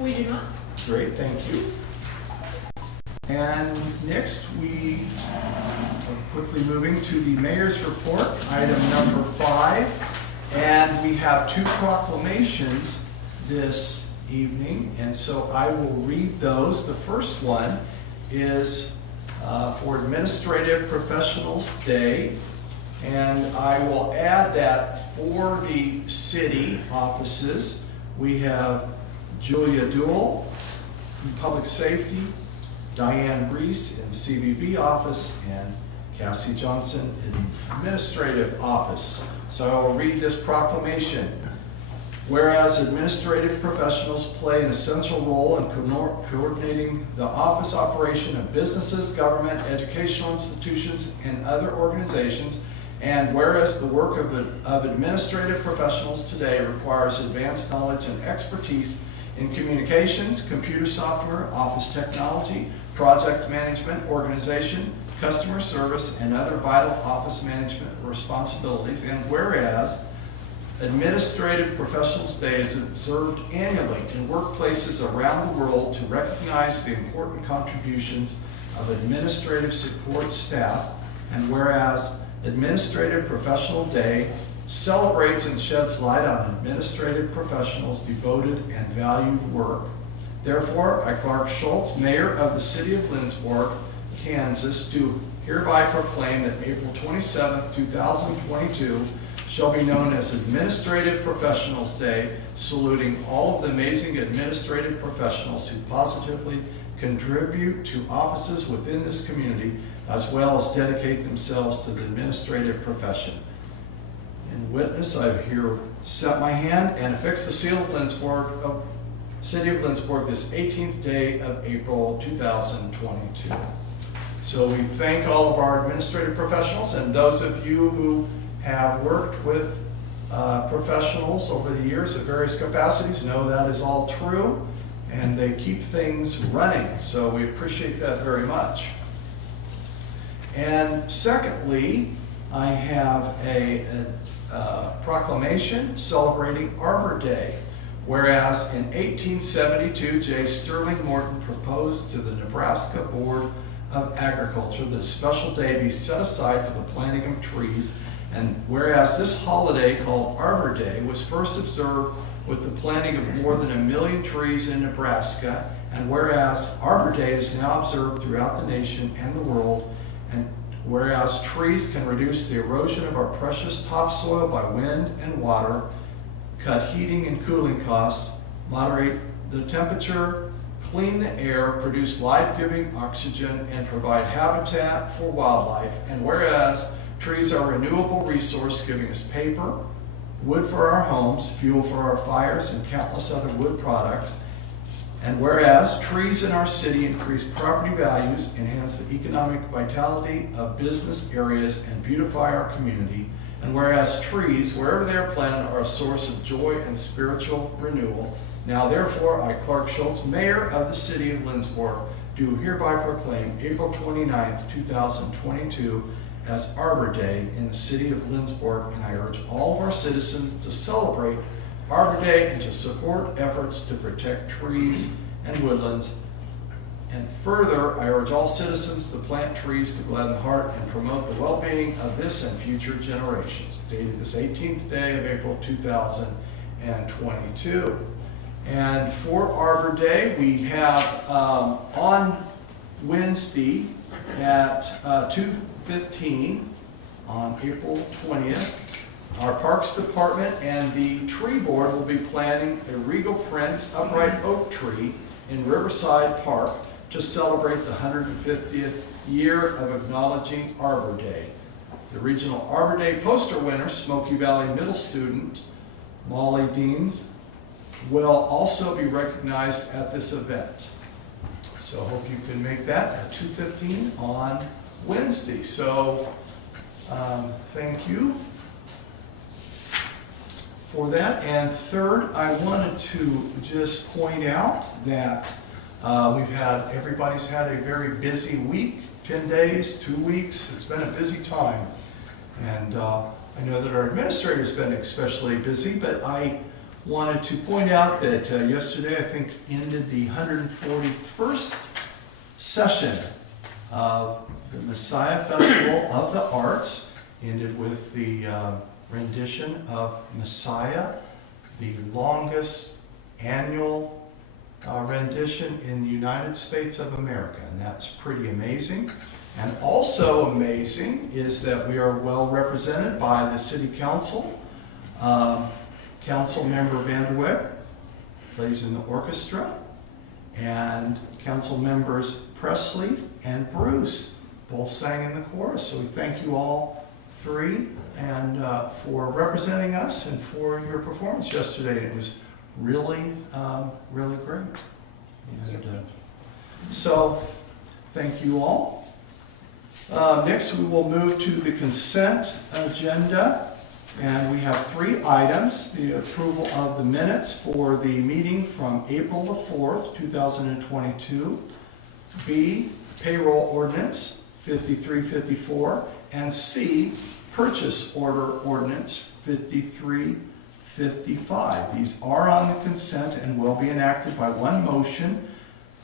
We do not. Great, thank you. And next we are quickly moving to the mayor's report, item number 5. And we have 2 proclamations this evening, and so I will read those. The first one is for Administrative Professionals Day, and I will add that for the city offices, we have Julia Duell in Public Safety, Diane Reese in the CBB office, and Cassie Johnson in Administrative Office. So I will read this proclamation. Whereas administrative professionals play an essential role in coordinating the office operation of businesses, government, educational institutions, and other organizations, and whereas the work of administrative professionals today requires advanced knowledge and expertise in communications, computer software, office technology, project management, organization, customer service, and other vital office management responsibilities, and whereas Administrative Professionals Day is observed annually in workplaces around the world to recognize the important contributions of administrative support staff, and whereas Administrative Professional Day celebrates and sheds light on administrative professionals' devoted and valued work. Therefore, I, Clark Schultz, Mayor of the City of Lindsborg, Kansas, do hereby proclaim that April 27, 2022 shall be known as Administrative Professionals Day, saluting all of the amazing administrative professionals who positively contribute to offices within this community, as well as dedicate themselves to the administrative profession. In witness, I here set my hand and affix the seal of Lindsborg, of City of Lindsborg, this 18th day of April 2022. So we thank all of our administrative professionals, and those of you who have worked with professionals over the years at various capacities know that is all true, and they keep things running, so we appreciate that very much. And secondly, I have a proclamation celebrating Arbor Day. Whereas in 1872, J. Sterling Morton proposed to the Nebraska Board of Agriculture that a special day be set aside for the planting of trees, and whereas this holiday called Arbor Day was first observed with the planting of more than 1 million trees in Nebraska, and whereas Arbor Day is now observed throughout the nation and the world, and whereas trees can reduce the erosion of our precious topsoil by wind and water, cut heating and cooling costs, moderate the temperature, clean the air, produce life-giving oxygen, and provide habitat for wildlife, and whereas trees are a renewable resource giving us paper, wood for our homes, fuel for our fires, and countless other wood products, and whereas trees in our city increase property values, enhance the economic vitality of business areas, and beautify our community, and whereas trees, wherever they are planted, are a source of joy and spiritual renewal, now therefore I, Clark Schultz, Mayor of the City of Lindsborg, do hereby proclaim April 29th, 2022 as Arbor Day in the City of Lindsborg, and I urge all of our citizens to celebrate Arbor Day and to support efforts to protect trees and woodlands. And further, I urge all citizens to plant trees to gladden the heart and promote the well-being of this and future generations. Dated this 18th day of April 2022. And for Arbor Day, we have on Wednesday at 2:15 on April 20th, our Parks Department and the Tree Board will be planting a Regal Prince upright oak tree in Riverside Park to celebrate the 150th year of acknowledging Arbor Day. The regional Arbor Day poster winner, Smoky Valley Middle student Molly Deans, will also be recognized at this event. So I hope you can make that at 2:15 on Wednesday. So thank you for that. And third, I wanted to just point out that everybody's had a very busy week, 10 days, 2 weeks. It's been a busy time. And I know that our administrator's been especially busy, but I wanted to point out that yesterday, I think, ended the 141st session of the Messiah Festival of the Arts. Ended with the rendition of Messiah, the longest annual rendition in the United States of America, and that's pretty amazing. And also amazing is that we are well represented by the City Council. Council Member Vanderweg plays in the orchestra, and Council Members Presley and Bruce both sang in the chorus. So we thank you all three and for representing us and for your performance yesterday. It was really, really great. And, so thank you all. Next, we will move to the consent agenda. And we have 3 items: the approval of the minutes for the meeting from April the 4th, 2022, B, payroll ordinance 5354, and C, purchase order ordinance 5355. These are on the consent and will be enacted by one motion.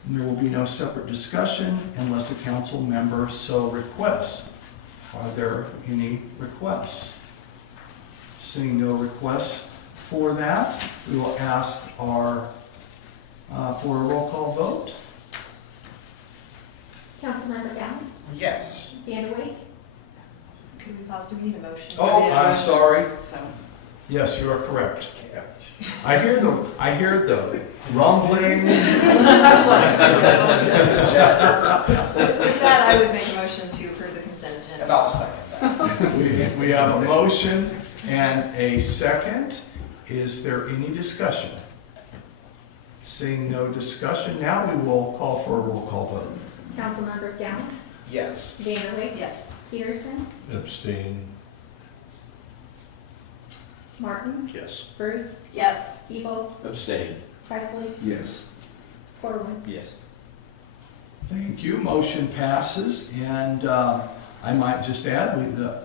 And there will be no separate discussion unless a council member so requests. Are there any requests? Seeing no requests for that, we will ask for a roll call vote. Councilmember Down? Yes. Vanderweg? Could we pause? Do we need a motion? Oh, I'm sorry. So, Yes, you are correct. I hear the rumbling. with that, I would make a motion to approve the consent agenda. And I'll second that. We have a motion and a second. Is there any discussion? Seeing no discussion, now we will call for a roll call vote. Councilmembers Down? Yes. Vanderweg? Yes. Peterson? Abstain. Martin? Yes. Bruce? Yes. Evil? Abstain. Presley? Yes. Corwin? Yes. Thank you. Motion passes. And I might just add, the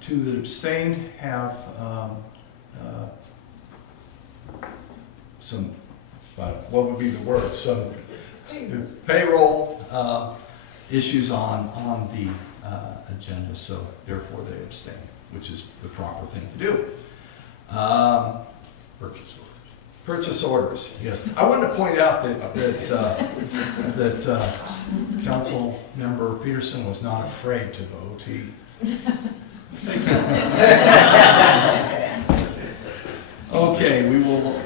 2 that abstained have some, what would be the word? Some payroll issues on the agenda, so therefore they abstain, which is the proper thing to do. Purchase orders. Purchase orders, yes. I wanted to point out that Council Member Peterson was not afraid to vote. Okay, we will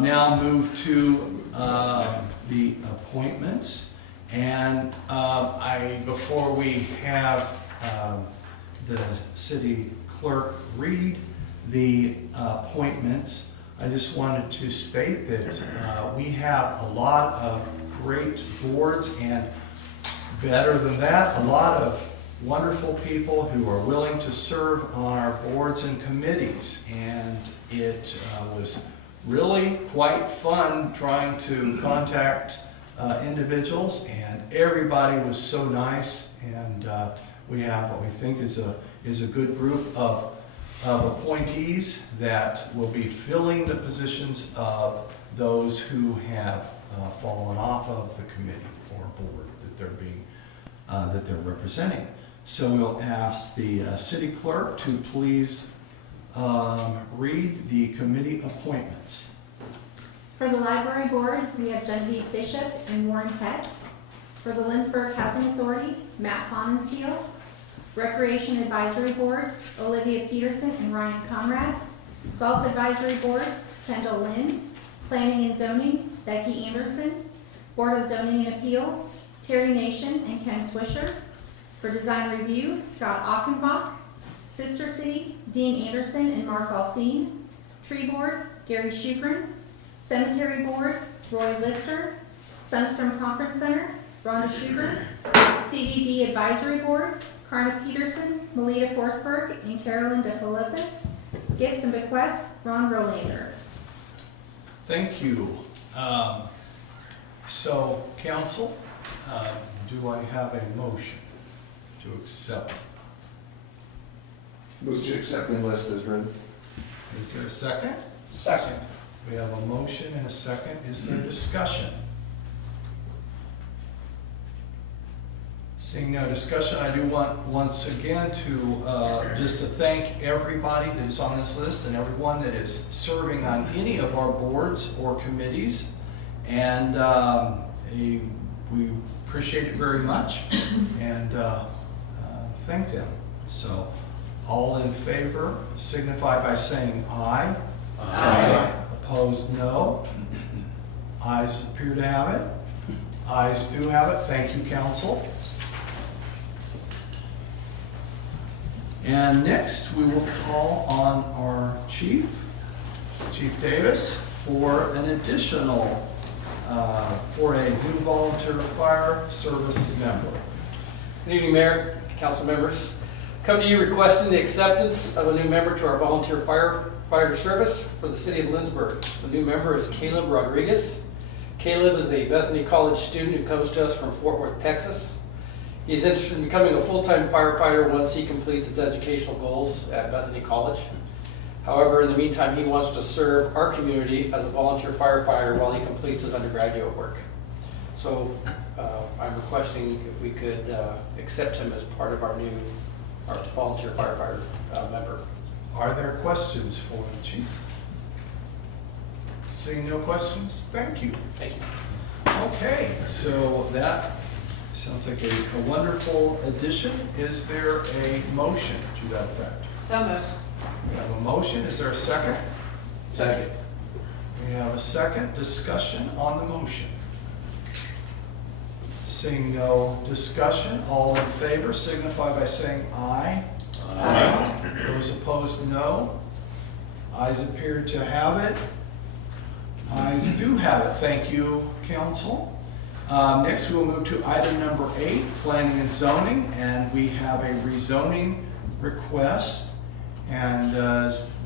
now move to the appointments. And before we have the city clerk read the appointments, I just wanted to state that we have a lot of great boards, and better than that, a lot of wonderful people who are willing to serve on our boards and committees. And it was really quite fun trying to contact individuals, and everybody was so nice. And we have what we think is a good group of appointees that will be filling the positions of those who have fallen off of the committee or board that they're representing. So we'll ask the city clerk to please read the committee appointments. For the Library Board, we have Genevieve Bishop and Warren Pett. For the Linsberg Housing Authority, Matt Fonensteel. Recreation Advisory Board, Olivia Peterson and Ryan Conrad. Golf Advisory Board, Kendall Lynn. Planning and Zoning, Becky Anderson. Board of Zoning and Appeals, Terry Nation and Ken Swisher. For Design Review, Scott Achenbach. Sister City, Dean Anderson and Mark Alsine. Tree Board, Gary Shugren. Cemetery Board, Roy Lister. Sunstrom Conference Center, Rhonda Schubert. CVB Advisory Board, Karna Peterson, Melita Forsberg, and Carolyn DeFilippis. Gifts and Bequests, Ron Rolander. Thank you. So, council, do I have a motion to accept? Move to accept the list as written. Is there a second? Second. We have a motion and a second. Is there discussion? Seeing no discussion, I do want once again to just to thank everybody that is on this list and everyone that is serving on any of our boards or committees. And we appreciate it very much and thank them. So all in favor signify by saying aye. Aye. Opposed, no. Ayes appear to have it. Ayes do have it. Thank you, council. And next, we will call on our Chief Davis, for an additional, for a new volunteer fire service member. Good evening, Mayor, council members. Come to you requesting the acceptance of a new member to our volunteer firefighter service for the city of Linsberg. The new member is Caleb Rodriguez. Caleb is a Bethany College student who comes to us from Fort Worth, Texas. He's interested in becoming a full-time firefighter once he completes his educational goals at Bethany College. However, in the meantime, he wants to serve our community as a volunteer firefighter while he completes his undergraduate work. So I'm requesting if we could accept him as part of our volunteer firefighter member. Are there questions for the chief? Seeing no questions, thank you. Thank you. Okay, so that sounds like a wonderful addition. Is there a motion to that effect? So moved. We have a motion. Is there a second? Second. We have a second. Discussion on the motion. Seeing no discussion, all in favor signify by saying aye. Aye. Those opposed, no. Ayes appear to have it. Ayes do have it. Thank you, council. Next, we will move to item number 8, planning and zoning, and we have a rezoning request. And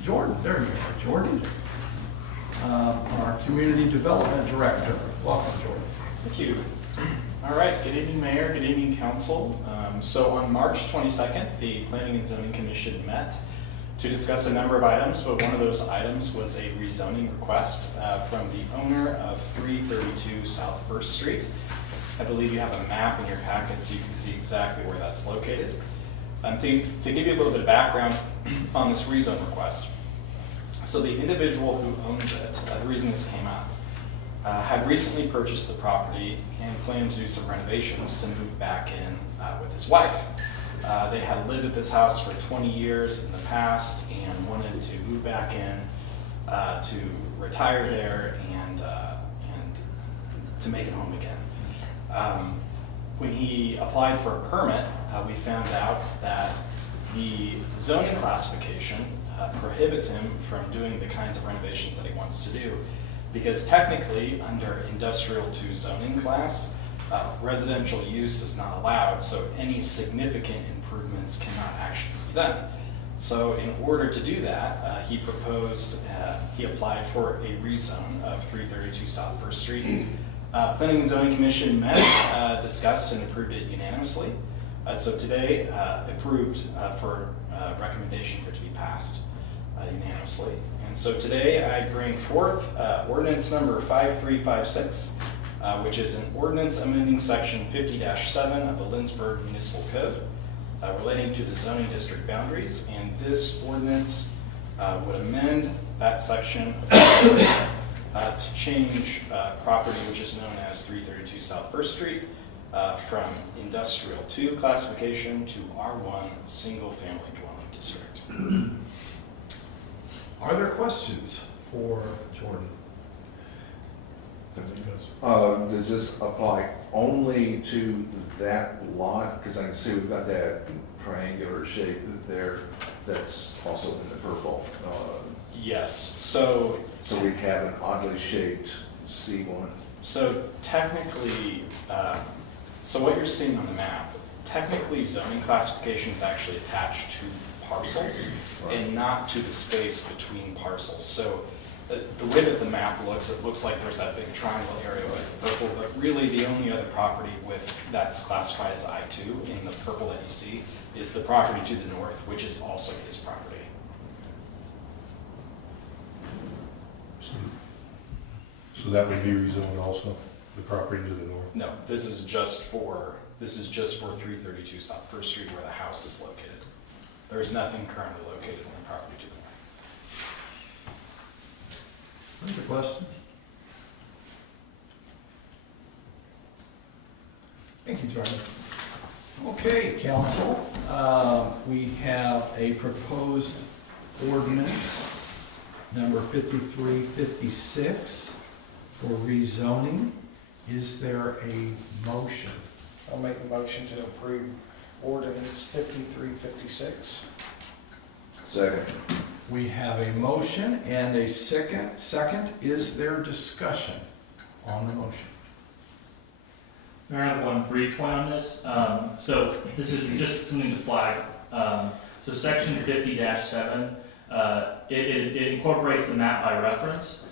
Jordan, there you are, Jordan, our community development director. Welcome, Jordan. Thank you. All right, good evening, Mayor, good evening, council. So on March 22nd, the Planning and Zoning Commission met to discuss a number of items, but one of those items was a rezoning request from the owner of 332 South First Street. I believe you have a map in your packet so you can see exactly where that's located. To give you a little bit of background on this rezone request, so the individual who owns it, the reason this came up, had recently purchased the property and planned to do some renovations to move back in with his wife. They had lived at this house for 20 years in the past and wanted to move back in to retire there and to make it home again. When he applied for a permit, we found out that the zoning classification prohibits him from doing the kinds of renovations that he wants to do, because technically under industrial 2 zoning class, residential use is not allowed, so any significant improvements cannot actually be done. So in order to do that, he applied for a rezone of 332 South First Street. Planning and Zoning Commission met, discussed, and approved it unanimously. So today, approved for recommendation for it to be passed unanimously. And so today I bring forth ordinance number 5356, which is an ordinance amending section 50-7 of the Linsberg Municipal Code relating to the zoning district boundaries. And this ordinance would amend that section to change property which is known as 332 South First Street from industrial 2 classification to R1 single family dwelling district. Are there questions for Jordan? Does this apply only to that lot? Because I can see we've got that triangular shape there that's also in the purple. Yes, so we have an oddly shaped C1. So technically, so what you're seeing on the map, technically zoning classification is actually attached to parcels and not to the space between parcels. So the way that the map looks, it looks like there's that big triangle area with purple, but really the only other property that's classified as I2 in the purple that you see is the property to the north, which is also his property. So that would be rezoned also, the property to the north? No, this is just for 332 South First Street where the house is located. There's nothing currently located on the property to the north. Other questions? Thank you, Jordan. Okay, council, we have a proposed ordinance, number 5356, for rezoning. Is there a motion? I'll make a motion to approve ordinance 5356. Second. We have a motion and a second. Is there discussion on the motion? Mayor, I have one brief point on this. So this is just something to flag. So section 50-7, it incorporates the map by reference.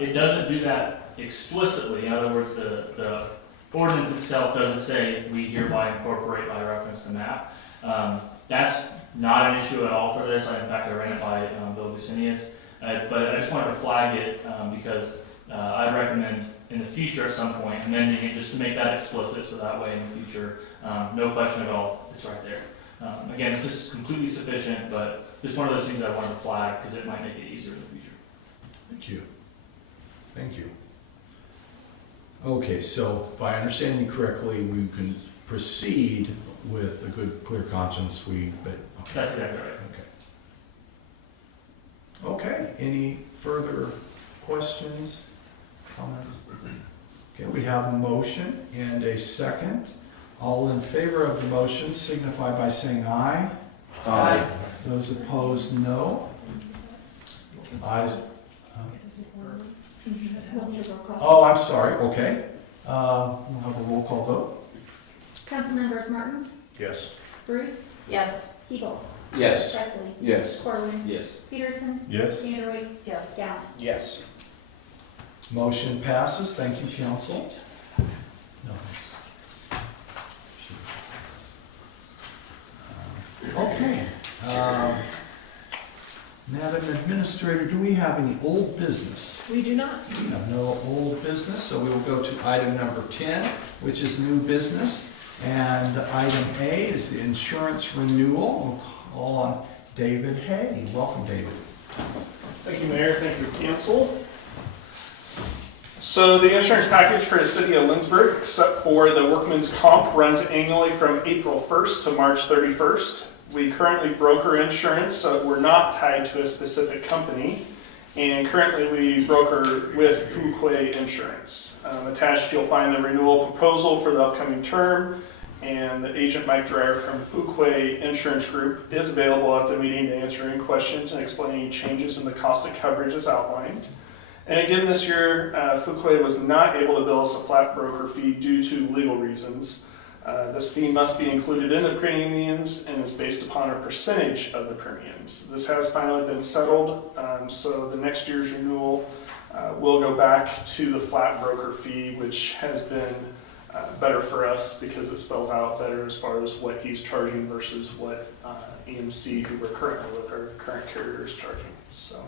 It doesn't do that explicitly. In other words, the ordinance itself doesn't say we hereby incorporate by reference the map. That's not an issue at all for this. In fact, I ran it by Bill Gusinius. But I just wanted to flag it because I'd recommend in the future at some point amending it just to make that explicit, so that way in the future, no question at all, it's right there. Again, this is completely sufficient, but just one of those things I wanted to flag because it might make it easier in the future. Thank you. Thank you. Okay, so if I understand you correctly, we can proceed with a good, clear conscience. That's exactly right. Okay, any further questions, comments? Okay, we have a motion and a second. All in favor of the motion signify by saying aye. Aye. Those opposed, no. Ayes. We'll need a roll call. Oh, I'm sorry, okay. We'll have a roll call vote. Councilmembers Martin, Yes. Bruce, Yes. Hebel, Yes. Presley, Yes. Corwin, Yes. Peterson, Yes. Vanderoy, Yes. Galvin. Yes. Motion passes. Thank you, council. Okay. Madam Administrator, do we have any old business? We do not. We have no old business, so we will go to item number 10, which is new business. And item A is the insurance renewal. We'll call on David Hay. Welcome, David. Thank you, Mayor. Thank you, Council. So the insurance package for the city of Linsberg, except for the workman's comp, runs annually from April 1st to March 31st. We currently broker insurance, so we're not tied to a specific company. And currently we broker with Fuquay Insurance. Attached, you'll find the renewal proposal for the upcoming term. And the agent Mike Dreyer from Fuquay Insurance Group is available at the meeting to answer any questions and explain any changes in the cost of coverage as outlined. And again, this year, Fuquay was not able to bill us a flat broker fee due to legal reasons. This fee must be included in the premiums and is based upon a percentage of the premiums. This has finally been settled, so the next year's renewal will go back to the flat broker fee, which has been better for us because it spells out better as far as what he's charging versus what EMC, who we're currently with, our current carrier, is charging. So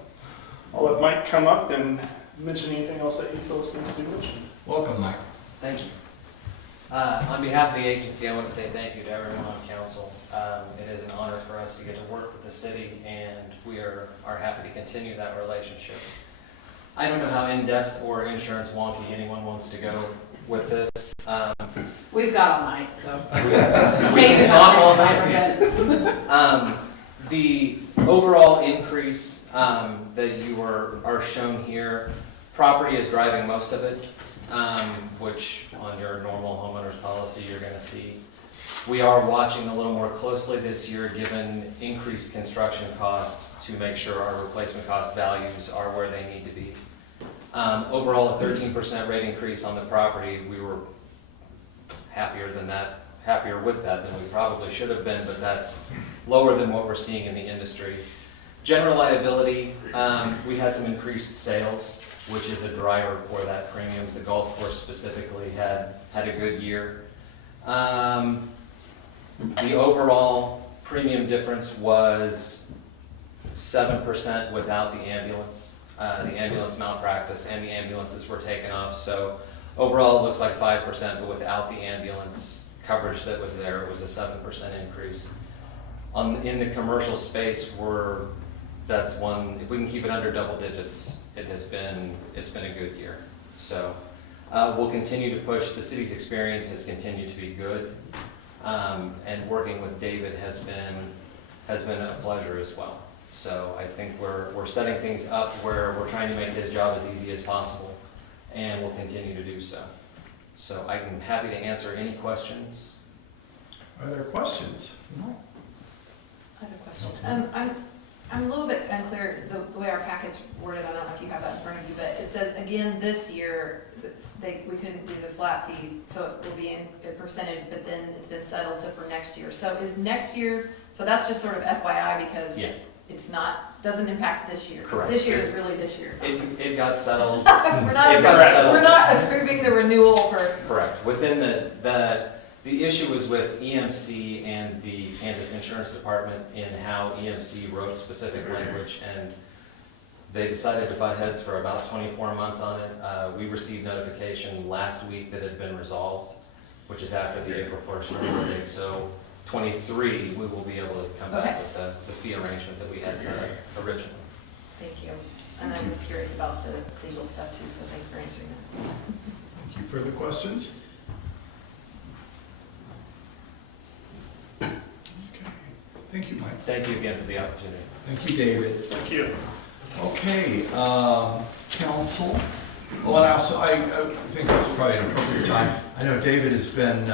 I'll let Mike come up and mention anything else that he feels needs to be mentioned. Welcome, Mike. Thank you. On behalf of the agency, I want to say thank you to everyone on council. It is an honor for us to get to work with the city, and we are happy to continue that relationship. I don't know how in-depth or insurance wonky anyone wants to go with this. We've got all night, so. We can talk all night. The overall increase that you are shown here, property is driving most of it, which on your normal homeowner's policy you're going to see. We are watching a little more closely this year given increased construction costs to make sure our replacement cost values are where they need to be. Overall, a 13% rate increase on the property. We were happier with that than we probably should have been, but that's lower than what we're seeing in the industry. General liability, we had some increased sales, which is a driver for that premium. The golf course specifically had a good year. The overall premium difference was 7% without the ambulance. the ambulance malpractice, and the ambulances were taken off. So overall, it looks like 5%, but without the ambulance coverage that was there, it was a 7% increase. In the commercial space, that's one, if we can keep it under double digits, it's been a good year. So we'll continue to push. The city's experience has continued to be good, and working with David has been a pleasure as well. So I think we're setting things up where we're trying to make his job as easy as possible, and we'll continue to do so. So I'm happy to answer any questions. Are there questions? No. I have a question. I'm a little bit unclear the way our packet's worded. I don't know if you have that in front of you, but it says again this year we couldn't do the flat fee, so it will be in a percentage, but then it's been settled, so for next year. So is next year, so that's just sort of FYI because it's not, doesn't impact this year. 'Cause Correct. This year is really this year. It got settled. We're not It got settled. we're not approving the renewal for. Correct. Within the issue was with EMC and the Kansas Insurance Department in how EMC wrote specific language, and they decided to butt heads for about 24 months on it. We received notification last week that it had been resolved, which is after the April 1st renewal date. So 23, we will be able to come back with the fee arrangement that we had set up originally. Thank you. And I was curious about the legal stuff too, so thanks for answering that. Thank you. Further questions? Okay. Thank you, Mike. Thank you again for the opportunity. Thank you, David. Thank you. Okay, council. Well, and also, I think this is probably an appropriate time. I know David has been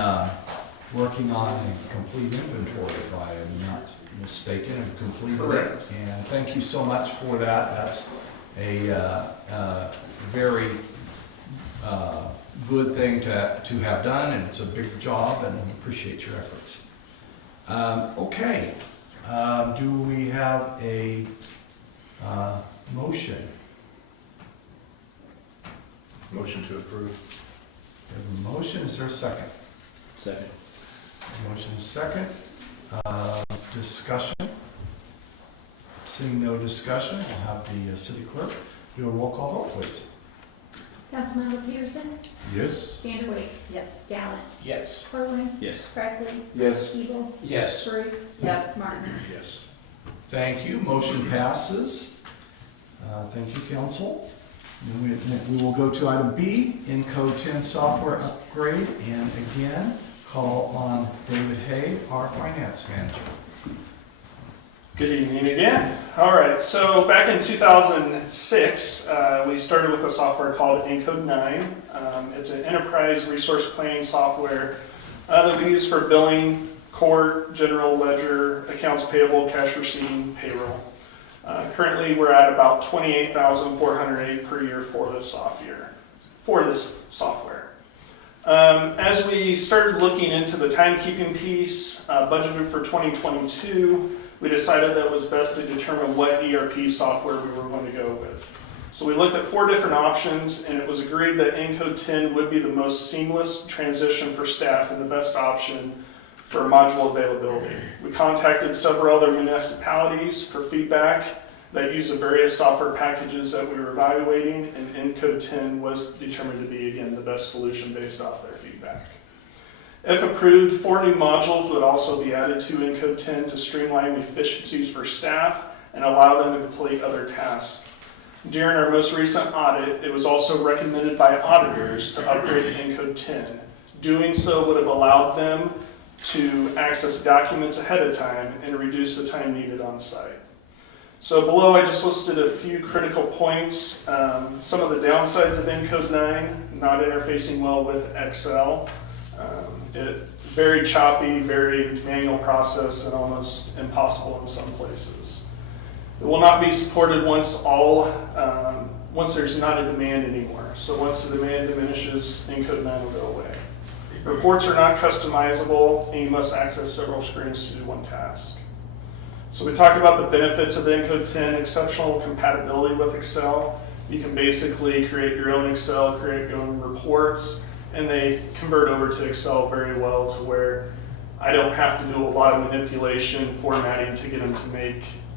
working on a complete inventory, if I am not mistaken, and completed it. And thank you so much for that. That's a very good thing to have done, and it's a big job, and we appreciate your efforts. Okay, do we have a motion? Motion to approve. We have a motion, is there a second? Second. Motion is second. Discussion? Seeing no discussion, we'll have the city clerk do a roll call vote, please. Councilmember Peterson, Yes. Vanderway, Yes. Gallant, Yes. Corwin, Yes. Presley, Yes. Evil, Yes. Bruce, Yes. Martin. Yes. Thank you, motion passes. Thank you, council. And we will go to item B, in Code 10 software upgrade, and again, call on David Hay, our finance manager. Good evening again. All right, so back in 2006, we started with a software called Encode 9. It's an enterprise resource planning software that we use for billing, court, general ledger, accounts payable, cash receiving, payroll. Currently, we're at about $28,408 per year for this software. As we started looking into the timekeeping piece, budgeted for 2022, we decided that it was best to determine what ERP software we were going to go with. So we looked at 4 different options, and it was agreed that Encode 10 would be the most seamless transition for staff and the best option for module availability. We contacted several other municipalities for feedback that use the various software packages that we were evaluating, and Encode 10 was determined to be, again, the best solution based off their feedback. If approved, 4 new modules would also be added to Encode 10 to streamline efficiencies for staff and allow them to complete other tasks. During our most recent audit, it was also recommended by auditors to upgrade to Encode 10. Doing so would have allowed them to access documents ahead of time and reduce the time needed on site. So below I just listed a few critical points. Some of the downsides of Encode 9, not interfacing well with Excel. Very choppy, very manual process, and almost impossible in some places. It will not be supported once there's not a demand anymore. So once the demand diminishes, Encode 9 will go away. Reports are not customizable, and you must access several screens to do one task. So we talk about the benefits of Encode 10, exceptional compatibility with Excel. You can basically create your own Excel, create your own reports, and they convert over to Excel very well to where I don't have to do a lot of manipulation, formatting to get them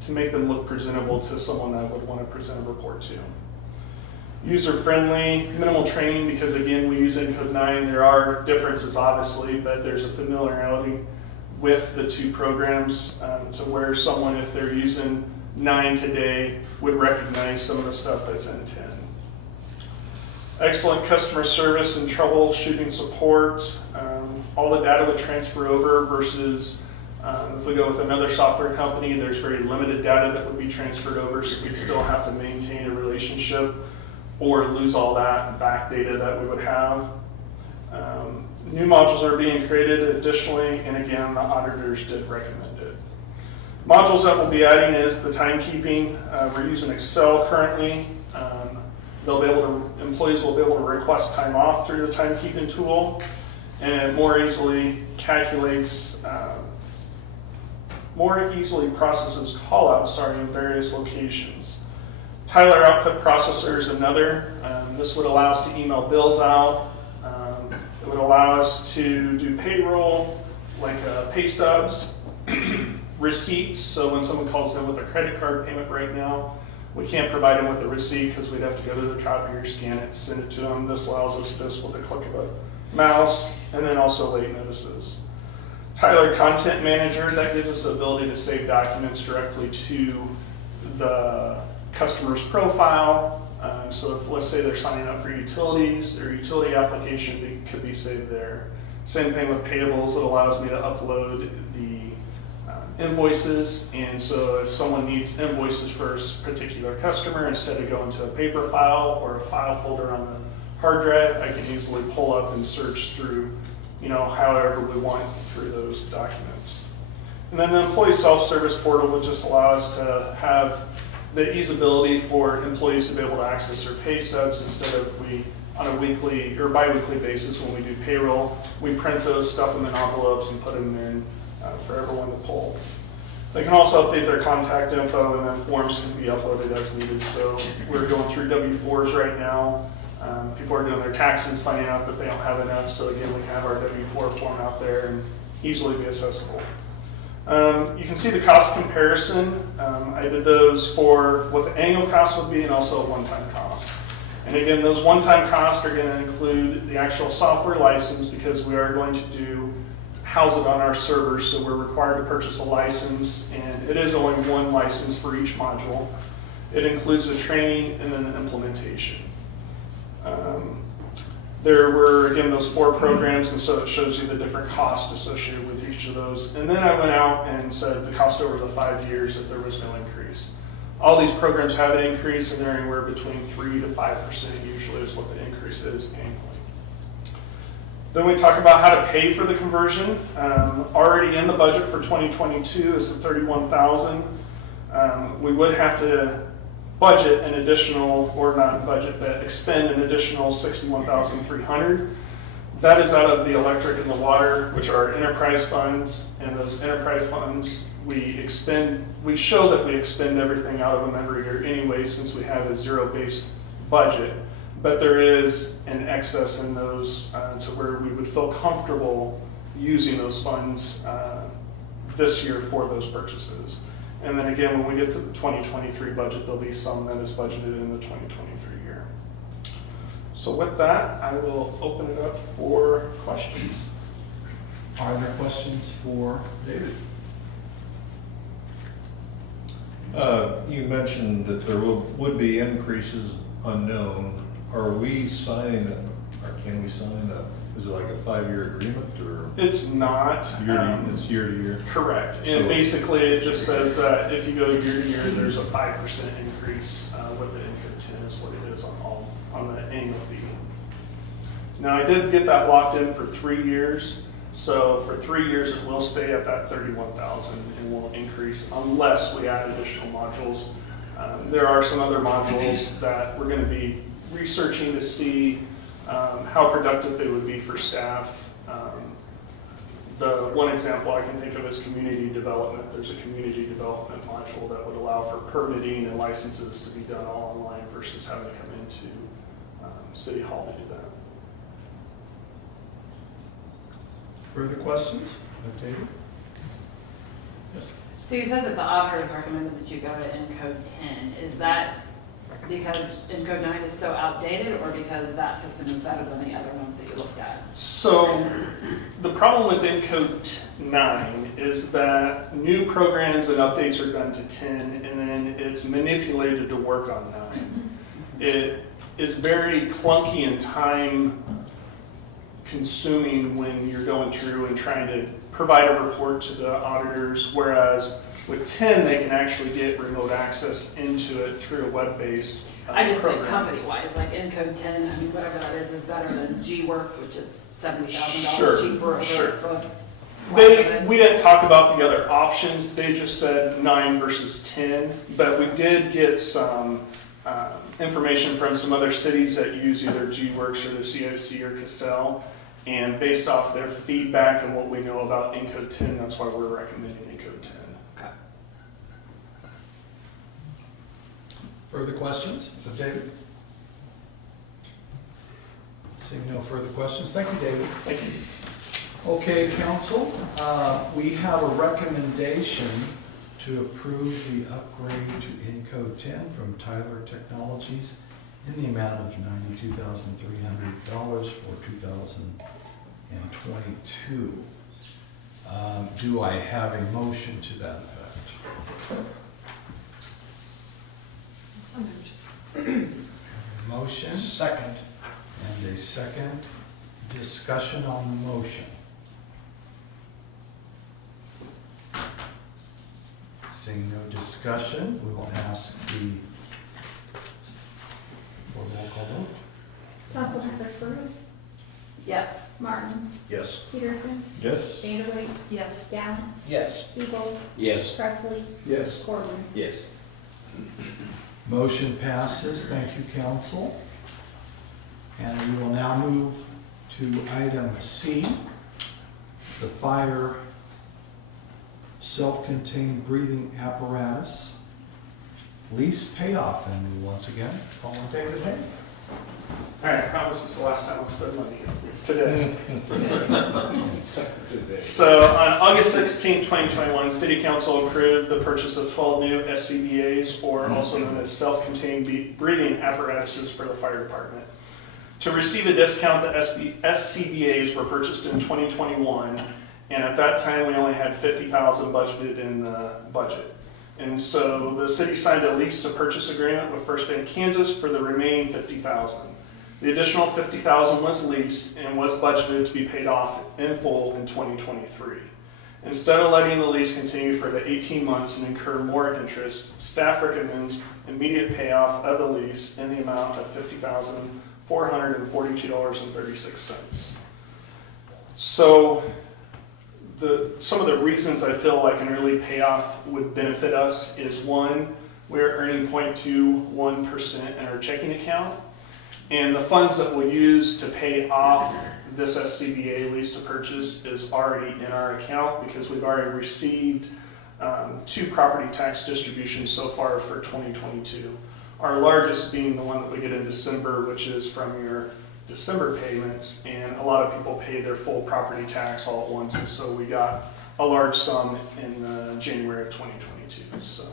to to make them look presentable to someone that would want to present a report to. User-friendly, minimal training, because again, we use Encode 9. There are differences, obviously, but there's a familiarity with the two programs to where someone, if they're using 9 today, would recognize some of the stuff that's in 10. Excellent customer service and troubleshooting support. All the data would transfer over versus if we go with another software company, there's very limited data that would be transferred over, so we'd still have to maintain a relationship or lose all that back data that we would have. New modules are being created additionally, and again, the auditors did recommend it. Modules that we'll be adding is the timekeeping. We're using Excel currently. Employees will be able to request time off through the timekeeping tool, and it more easily calculates, more easily processes call-outs, in various locations. Tyler Output Processor is another. This would allow us to email bills out. It would allow us to do payroll, like pay stubs, receipts. So when someone calls in with a credit card payment right now, we can't provide them with a receipt because we'd have to go to the copier, scan it, send it to them. This allows us just with a click of a mouse, and then also late notices. Tyler Content Manager, that gives us the ability to save documents directly to the customer's profile. So if, let's say they're signing up for utilities, their utility application could be saved there. Same thing with payables, it allows me to upload the invoices, and so if someone needs invoices for a particular customer, instead of going to a paper file or a file folder on the hard drive, I can easily pull up and search through, however we want through those documents. And then the employee self-service portal would just allow us to have the easeability for employees to be able to access their pay stubs instead of on a weekly or bi-weekly basis when we do payroll, we print those, stuff them in envelopes, and put them in for everyone to pull. They can also update their contact info, and then forms can be uploaded as needed. So we're going through W-4s right now. People are doing their taxes, finding out that they don't have enough. So again, we can have our W-4 form out there and easily be accessible. You can see the cost comparison. I did those for what the annual cost would be and also a one-time cost. And again, those one-time costs are going to include the actual software license, because we are going to house it on our servers, so we're required to purchase a license, and it is only one license for each module. It includes the training and then the implementation. There were, again, those 4 programs, and so it shows you the different costs associated with each of those. And then I went out and said the cost over the 5 years if there was no increase. All these programs have an increase, and they're anywhere between 3 to 5% usually is what the increase is annually. Then we talk about how to pay for the conversion. Already in the budget for 2022 is the $31,000. We would have to budget an additional, or not budget, but expend an additional $61,300. That is out of the electric and the water, which are enterprise funds, and those enterprise funds, we show that we expend everything out of them every year anyway, since we have a zero-based budget. But there is an excess in those to where we would feel comfortable using those funds this year for those purchases. And then again, when we get to the 2023 budget, there'll be some that is budgeted in the 2023 year. So with that, I will open it up for questions. Are there questions for David? You mentioned that there would be increases unknown. Are we signing, or can we sign is it like a 5-year agreement, or? It's not. It's year to year? Correct. So, and basically it just says that if you go year to year, there's a 5% increase with the Encode 10 is what it is on the annual fee. Now I did get that locked in for 3 years. So for 3 years, it will stay at that $31,000 and will increase unless we add additional modules. There are some other modules that we're going to be researching to see how productive they would be for staff. The one example I can think of is community development. There's a community development module that would allow for permitting and licenses to be done all online versus having to come into City Hall to do that. Further questions of David? Yes. So you said that the auditors recommended that you go to Encode 10. Is that because Encode 9 is so outdated, or because that system is better than the other ones that you looked at? So the problem with Encode 9 is that new programs and updates are done to 10, and then it's manipulated to work on 9. It is very clunky and time consuming when you're going through and trying to provide a report to the auditors, whereas with 10, they can actually get remote access into it through a web-based I just think program. company-wise, like Encode 10, I mean, whatever that is better than G-Works, which is $70,000 Sure, cheaper. sure. But We didn't talk about the other options. They just said 9 versus 10, but we did get some information from some other cities that use either G-Works or the CIC or Cassell, and based off their feedback and what we know about Encode 10, that's why we're recommending Encode 10. Okay. Further questions of David? Seeing no further questions, thank you, David. Thank you. Okay, council, we have a recommendation to approve the upgrade to Encode 10 from Tyler Technologies in the amount of $92,300 for 2022. Do I have a motion to that effect? So moved. Motion Second. and a second. Discussion on the motion. Seeing no discussion, we will ask the for roll call vote. Councilmember Spruce, Yes. Martin, Yes. Peterson, Yes. Vanderway, Yes. Gallen, Yes. Eagle, Yes. Presley, Yes. Corbin. Yes. Motion passes. Thank you, council. And we will now move to item C, the fire self-contained breathing apparatus lease payoff. And once again, calling David Hay. All right, I promise it's the last time I'll spend money today. So on August 16, 2021, City Council approved the purchase of 12 new SCBAs, or also known as self-contained breathing apparatuses for the fire department. To receive a discount, the SCBAs were purchased in 2021, and at that time we only had $50,000 budgeted in the budget. And so the city signed a lease to purchase agreement with First Bank Kansas for the remaining $50,000. The additional $50,000 was leased and was budgeted to be paid off in full in 2023. Instead of letting the lease continue for the 18 months and incur more interest, staff recommends immediate payoff of the lease in the amount of $50,442.36. So some of the reasons I feel like an early payoff would benefit us is, one, we're earning 0.21% in our checking account, and the funds that we'll use to pay off this SCBA lease to purchase is already in our account because we've already received 2 property tax distributions so far for 2022. Our largest being the one that we get in December, which is from your December payments, and a lot of people pay their full property tax all at once, and so we got a large sum in January of 2022. So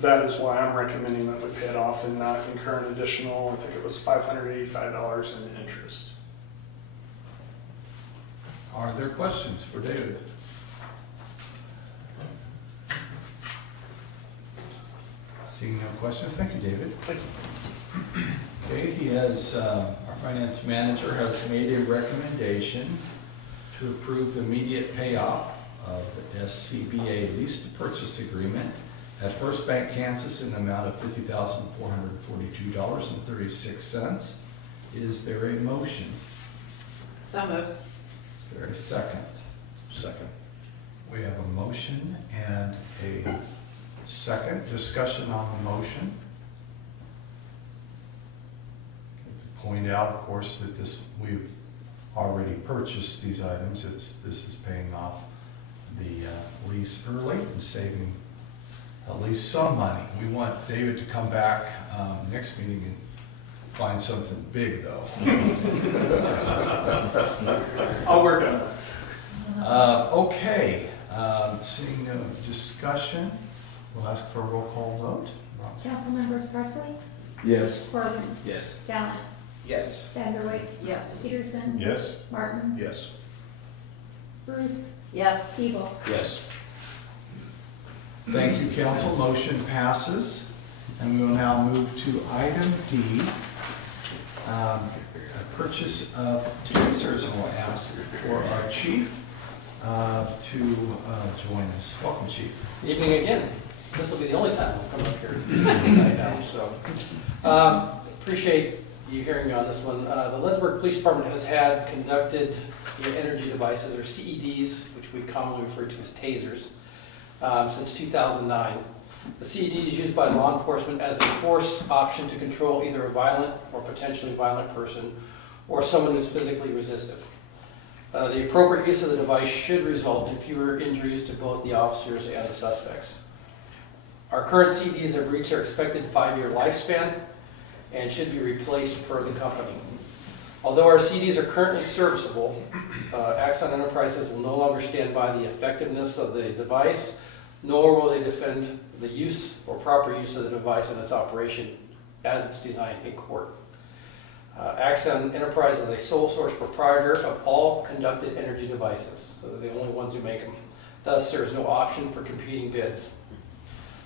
that is why I'm recommending that we pay it off and not incur an additional, I think it was $585 in interest. Are there questions for David? Seeing no questions, thank you, David. Thank you. Okay, he has, our finance manager has made a recommendation to approve the immediate payoff of the SCBA lease to purchase agreement at First Bank Kansas in the amount of $50,442.36. Is there a motion? So moved. Is there a second? Second. We have a motion and a second. Discussion on the motion. To point out, of course, that we've already purchased these items. This is paying off the lease early and saving at least some money. We want David to come back next meeting and find something big, though. I'll work on it. Okay, Seeing no discussion, we'll ask for a roll call vote. Councilmembers Presley, Yes. Corbin, Yes. Gallant, Yes. Vanderway, Yes. Peterson, Yes? Martin, Yes. Bruce, Yes. Siebel. Yes. Thank you, council. Motion passes. And we will now move to item D, a purchase of tasers. And we'll ask for our chief to join us. Welcome, chief. Evening again. This will be the only time I'll come up here tonight now, so. Appreciate you hearing me on this one. The Linsberg Police Department has had conducted energy devices, or CEDs, which we commonly refer to as tasers, since 2009. The CED is used by law enforcement as a force option to control either a violent or potentially violent person or someone who's physically resistive. The appropriate use of the device should result in fewer injuries to both the officers and the suspects. Our current CDs have reached their expected 5-year lifespan and should be replaced per the company. Although our CDs are currently serviceable, Axon Enterprises will no longer stand by the effectiveness of the device, nor will they defend the use or proper use of the device and its operation as it's designed in court. Axon Enterprise is a sole source proprietor of all conducted energy devices, so they're the only ones who make them. Thus, there is no option for competing bids.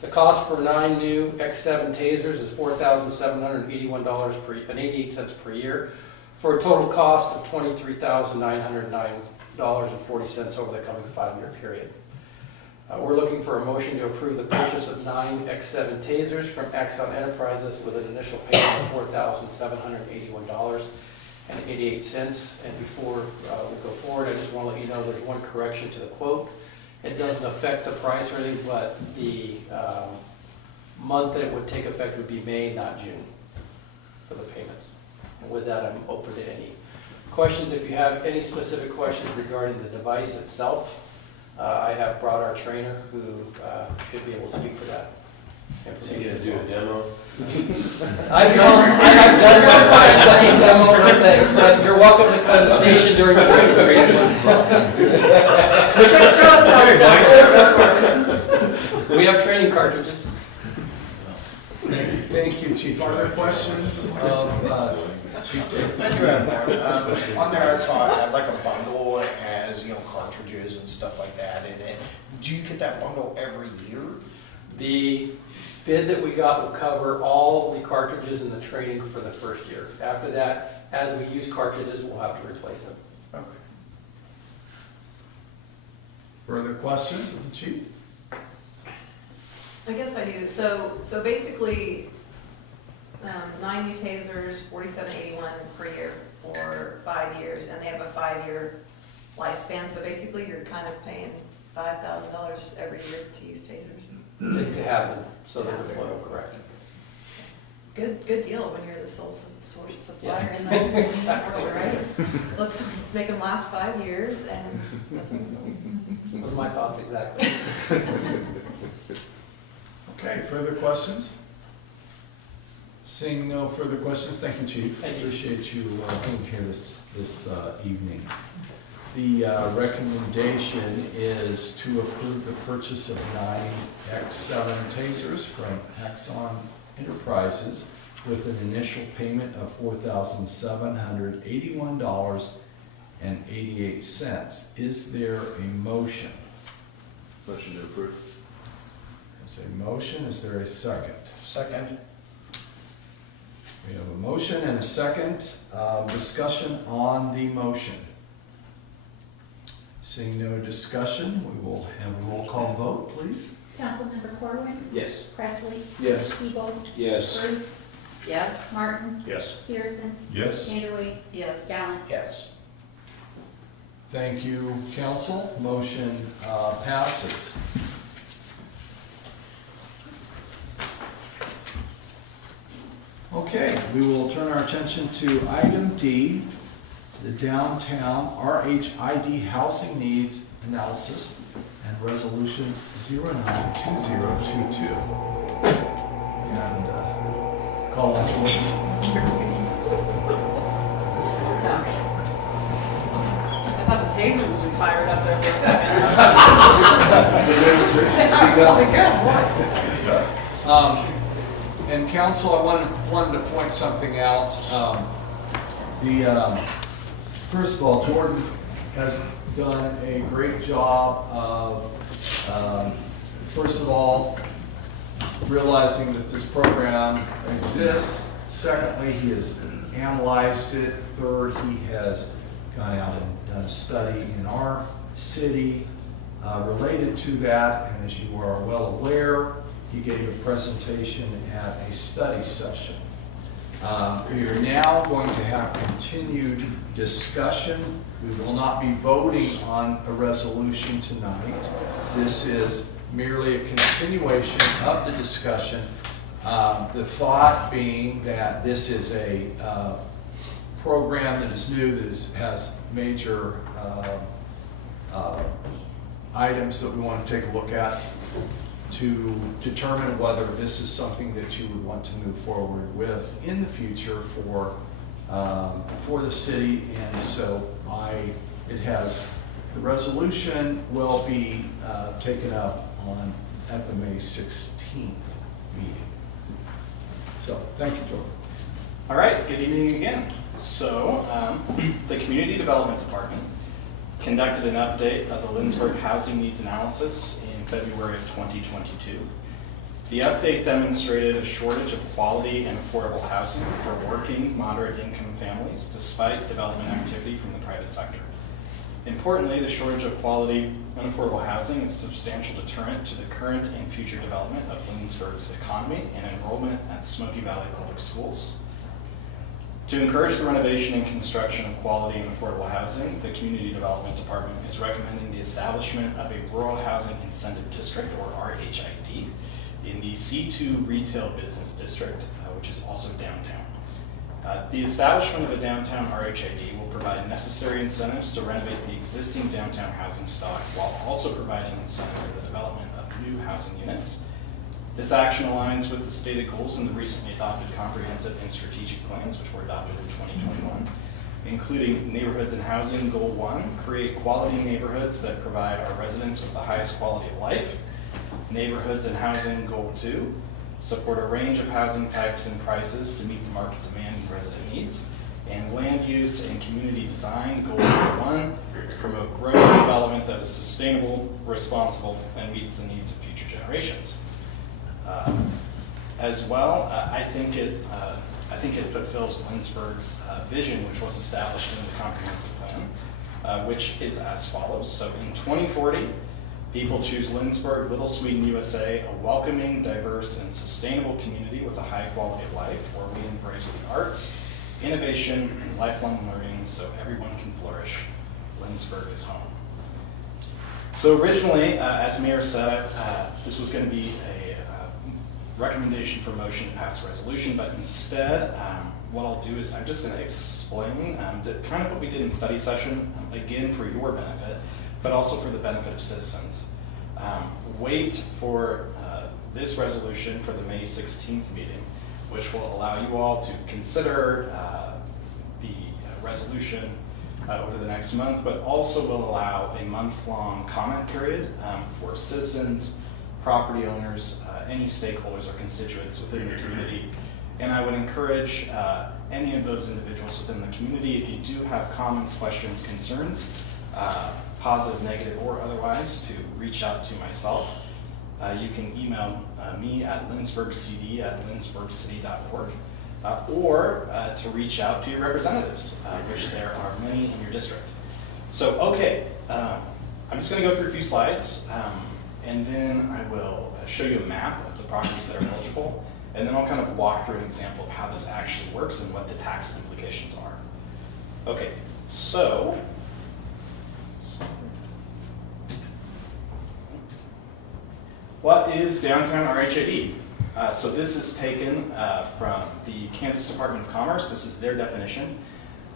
The cost for 9 new X7 tasers is $4,781.88 per year, for a total cost of $23,909.40 over the coming 5-year period. We're looking for a motion to approve the purchase of 9 X7 tasers from Axon Enterprises with an initial payment of $4,781.88. And before we go forward, I just want to let you know there's one correction to the quote. It doesn't affect the price really, but the month that it would take effect would be May, not June, for the payments. And with that, I'm open to any questions. If you have any specific questions regarding the device itself, I have brought our trainer who should be able to speak for that. So you're gonna do a demo? I've done about 5-second demo of things, but you're welcome to come to the station during the break. We have training cartridges. Thank you, chief. Are there questions of Chief Davis? On there, I saw like a bundle that has, cartridges and stuff like that in it. Do you get that bundle every year? The bid that we got will cover all the cartridges and the training for the first year. After that, as we use cartridges, we'll have to replace them. Okay. Further questions of the chief? I guess I do. So basically, 9 new tasers, $4,781 per year for 5 years, and they have a 5-year lifespan. So basically, you're kind of paying $5,000 every year to use tasers. To have them, so they're deployable, correct. Good deal when you're the sole source supplier in the Exactly. world, right? Let's make them last 5 years, and that's Those are my thoughts exactly. Okay, further questions? Seeing no further questions, thank you, chief. Thank you. Appreciate you being here this evening. The recommendation is to approve the purchase of 9 X7 tasers from Axon Enterprises with an initial payment of $4,781.88. Is there a motion? Motion to approve. There's a motion. Is there a second? Second. We have a motion and a second. Discussion on the motion. Seeing no discussion, we will have a roll call vote, please. Councilmember Corwin, Yes. Presley, Yes. Siebel, Yes. Bruce, Yes. Martin, Yes. Peterson, Yes? Vanderway, yes. Gallant. Yes. Thank you, council. Motion passes. Okay, we will turn our attention to item D, the downtown RHID housing needs analysis and resolution 092022. And call on Jordan. I thought the taser was fired up there for a second. And council, I wanted to point something out. First of all, Jordan has done a great job of, first of all, realizing that this program exists. Secondly, he has analyzed it. Third, he has gone out and done a study in our city related to that. And as you are well aware, he gave a presentation at a study session. We are now going to have continued discussion. We will not be voting on a resolution tonight. This is merely a continuation of the discussion. The thought being that this is a program that is new, that has major items that we want to take a look at to determine whether this is something that you would want to move forward with in the future for the city. And so the resolution will be taken up at the May 16th meeting. So, thank you, Joe. All right, good evening again. So, the Community Development Department conducted an update of the Linsberg Housing Needs Analysis in February of 2022. The update demonstrated a shortage of quality and affordable housing for working, moderate-income families despite development activity from the private sector. Importantly, the shortage of quality and affordable housing is a substantial deterrent to the current and future development of Linsberg's economy and enrollment at Smoky Valley Public Schools. To encourage the renovation and construction of quality and affordable housing, the Community Development Department is recommending the establishment of a Rural Housing Incentive District, or RHID, in the C2 Retail Business District, which is also downtown. The establishment of a downtown RHID will provide necessary incentives to renovate the existing downtown housing stock while also providing incentive for the development of new housing units. This action aligns with the stated goals in the recently adopted comprehensive and strategic plans, which were adopted in 2021, including Neighborhoods and Housing Goal 1, create quality neighborhoods that provide our residents with the highest quality of life. Neighborhoods and Housing Goal 2, support a range of housing types and prices to meet the market demand and resident needs. And Land Use and Community Design Goal 1, promote growth and development that is sustainable, responsible, and meets the needs of future generations. As well, I think it fulfills Linsberg's vision, which was established in the comprehensive plan, which is as follows. So in 2040, people choose Linsberg, Little Sweden, USA, a welcoming, diverse, and sustainable community with a high quality of life, where we embrace the arts, innovation, and lifelong learning so everyone can flourish. Linsberg is home. So originally, as Mayor said, this was going to be a recommendation for motion to pass a resolution, but instead, what I'll do is I'm just going to explain kind of what we did in study session, again for your benefit, but also for the benefit of citizens. Wait for this resolution for the May 16th meeting, which will allow you all to consider the resolution over the next month, but also will allow a month-long comment period for citizens, property owners, any stakeholders or constituents within the community. And I would encourage any of those individuals within the community, if you do have comments, questions, concerns, positive, negative, or otherwise, to reach out to myself. You can email me at linsbergcd@linsbergcity.org, or to reach out to your representatives, which there are many in your district. So, okay, I'm just going to go through a few slides, and then I will show you a map of the properties that are eligible, and then I'll kind of walk through an example of how this actually works and what the tax implications are. Okay, so what is downtown RHID? So this is taken from the Kansas Department of Commerce. This is their definition.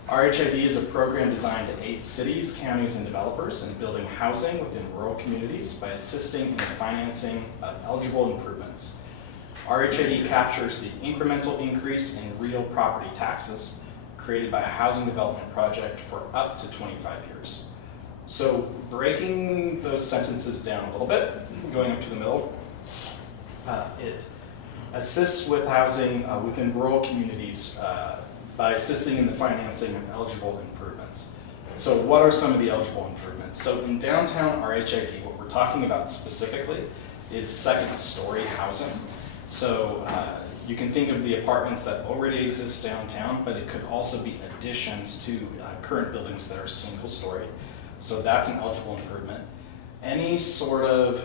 RHID is a program designed to aid cities, counties, and developers in building housing within rural communities by assisting in the financing of eligible improvements. RHID captures the incremental increase in real property taxes created by a housing development project for up to 25 years. So breaking those sentences down a little bit, going up to the middle, it assists with housing within rural communities by assisting in the financing of eligible improvements. So what are some of the eligible improvements? So in downtown RHID, what we're talking about specifically is second-story housing. So you can think of the apartments that already exist downtown, but it could also be additions to current buildings that are single-story. So that's an eligible improvement. Any sort of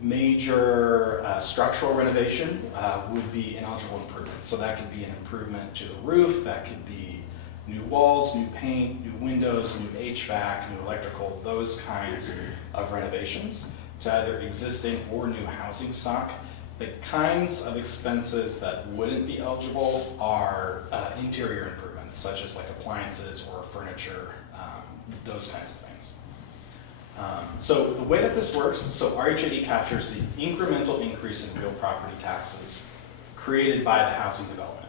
major structural renovation would be an eligible improvement. So that could be an improvement to the roof, that could be new walls, new paint, new windows, new HVAC, new electrical, those kinds of renovations to either existing or new housing stock. The kinds of expenses that wouldn't be eligible are interior improvements, such as like appliances or furniture, those kinds of things. So the way that this works, so RHID captures the incremental increase in real property taxes created by the housing development.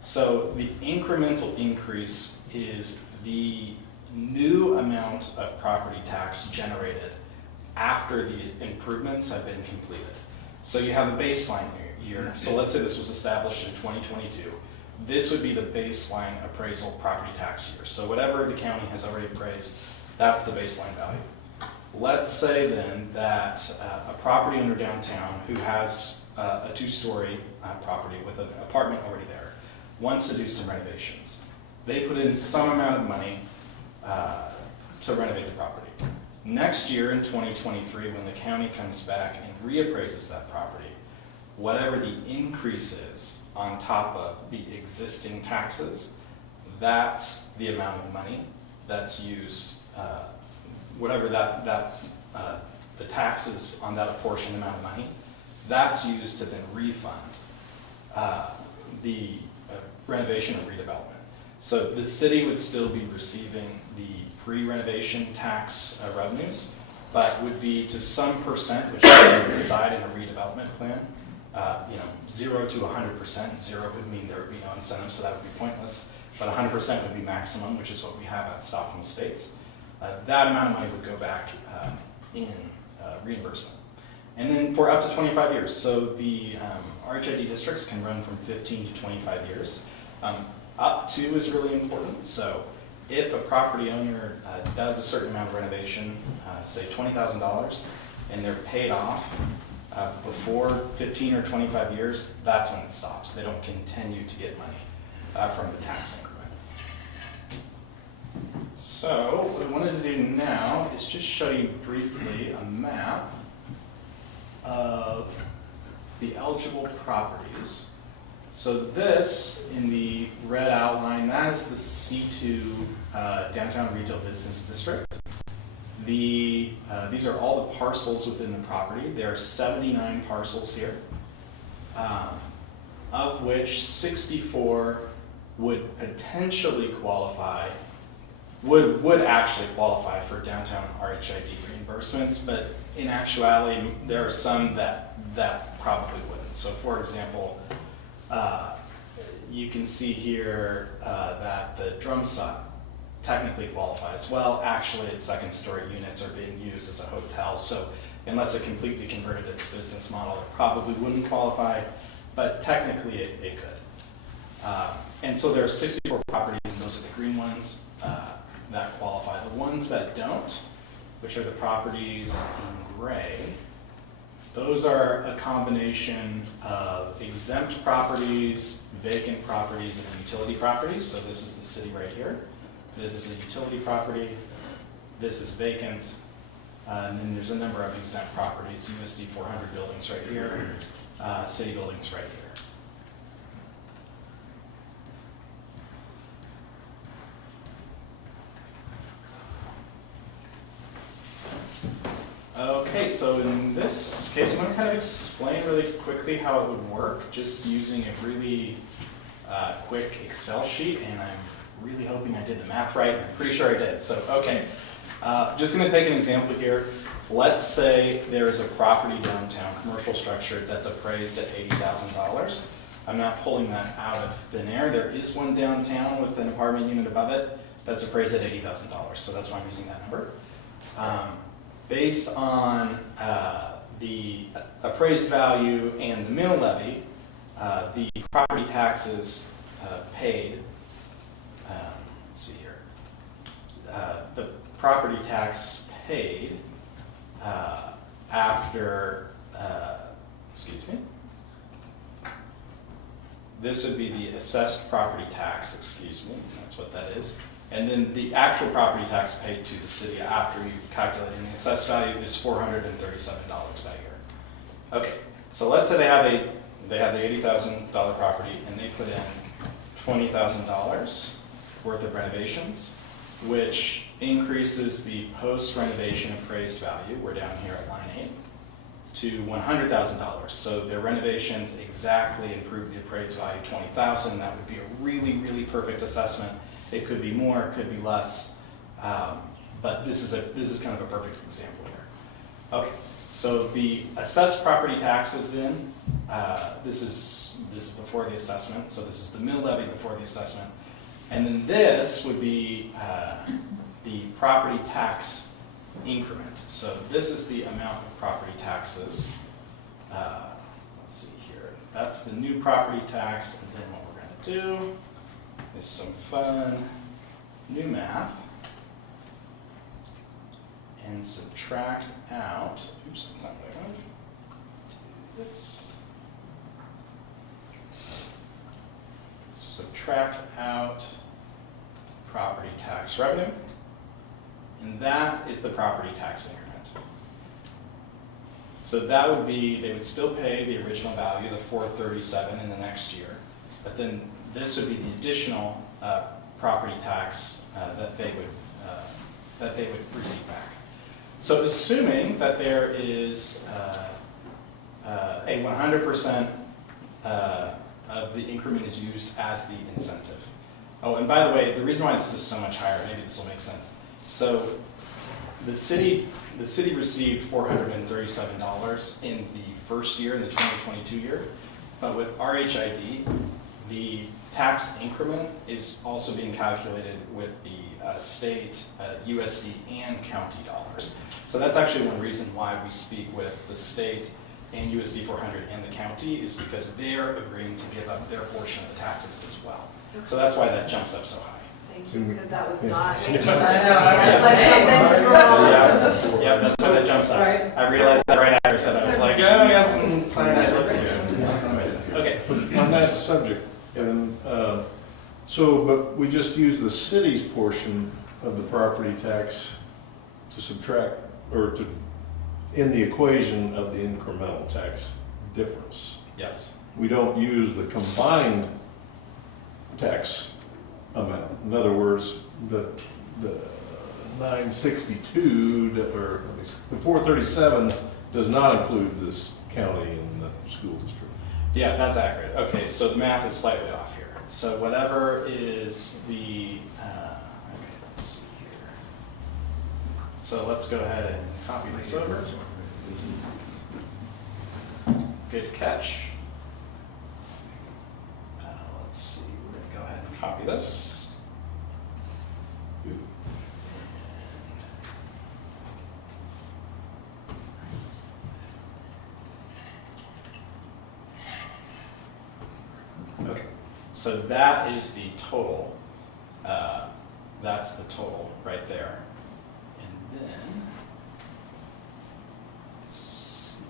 So the incremental increase is the new amount of property tax generated after the improvements have been completed. So you have a baseline year. So let's say this was established in 2022. This would be the baseline appraisal property tax year. So whatever the county has already appraised, that's the baseline value. Let's say then that a property owner downtown who has a two-story property with an apartment already there wants to do some renovations. They put in some amount of money to renovate the property. Next year in 2023, when the county comes back and reappraises that property, whatever the increase is on top of the existing taxes, that's the amount of money that's used, whatever the taxes on that apportioned amount of money, that's used to then refund the renovation or redevelopment. So the city would still be receiving the pre-renovation tax revenues, but would be to some percent, which they decide in a redevelopment plan, 0 to 100%. 0 would mean there would be no incentive, so that would be pointless. But 100% would be maximum, which is what we have at Stockholm Estates. That amount of money would go back in reimbursement. And then for up to 25 years. So the RHID districts can run from 15 to 25 years. Up to is really important. So if a property owner does a certain amount of renovation, say $20,000, and they're paid off before 15 or 25 years, that's when it stops. They don't continue to get money from the tax increment. So what I wanted to do now is just show you briefly a map of the eligible properties. So this, in the red outline, that is the C2 Downtown Retail Business District. These are all the parcels within the property. There are 79 parcels here, of which 64 would potentially qualify, would actually qualify for downtown RHID reimbursements, but in actuality, there are some that probably wouldn't. So for example, you can see here that the drum site technically qualifies. Well, actually, its second-story units are being used as a hotel, so unless it completely converted its business model, it probably wouldn't qualify, but technically it could. And so there are 64 properties, and those are the green ones that qualify. The ones that don't, which are the properties in gray, those are a combination of exempt properties, vacant properties, and utility properties. So this is the city right here. This is a utility property. This is vacant. And then there's a number of exempt properties, USD 400 buildings right here, city buildings right here. Okay, so in this case, I'm going to kind of explain really quickly how it would work, just using a really quick Excel sheet, and I'm really hoping I did the math right. I'm pretty sure I did. So, okay, just going to take an example here. Let's say there is a property downtown, commercial structure, that's appraised at $80,000. I'm not pulling that out of thin air. There is one downtown with an apartment unit above it. that's appraised at $80,000, so that's why I'm using that number. Based on the appraised value and the mill levy, the property taxes paid, let's see here, the property tax paid after, excuse me, this would be the assessed property tax, excuse me, that's what that is. And then the actual property tax paid to the city after you calculate in the assessed value is $437 that year. Okay, so let's say they have the $80,000 property and they put in $20,000 worth of renovations, which increases the post-renovation appraised value, we're down here at line 8, to $100,000. So their renovations exactly improve the appraised value $20,000. That would be a really, really perfect assessment. It could be more, it could be less, but this is kind of a perfect example here. Okay, so the assessed property taxes then, this is before the assessment, so this is the mill levy before the assessment, and then this would be the property tax increment. So this is the amount of property taxes. Let's see here. That's the new property tax, and then what we're going to do is some fun new math and subtract out, oops, that's not what I wanted. Do this. Subtract out property tax revenue, and that is the property tax increment. So that would be, they would still pay the original value, the $437 in the next year, but then this would be the additional property tax that they would receive back. So assuming that there is a 100% of the increment is used as the incentive. Oh, and by the way, the reason why this is so much higher, maybe this will make sense. So the city received $437 in the first year, in the 2022 year, but with RHID, the tax increment is also being calculated with the state, USD, and county dollars. So that's actually one reason why we speak with the state and USD 400 and the county, is because they're agreeing to give up their portion of the taxes as well. So that's why that jumps up so high. Thank you, because that was not. I know, I was like, something's wrong. Yeah, that's why that jumps up. Right. I realized that right after I said that. I was like, oh, we got some cyanide lips here. That's not making sense. Okay. On that subject, and but we just use the city's portion of the property tax to subtract, or to, in the equation of the incremental tax difference. Yes. We don't use the combined tax amount. In other words, the 962, or the 437 does not include this county and the school district. Yeah, that's accurate. Okay, so the math is slightly off here. So whatever is the, okay, let's see here. So let's go ahead and copy this over. Good catch. Let's see, we're going to go ahead and copy this. Okay, so that is the total. That's the total right there. And then, let's see.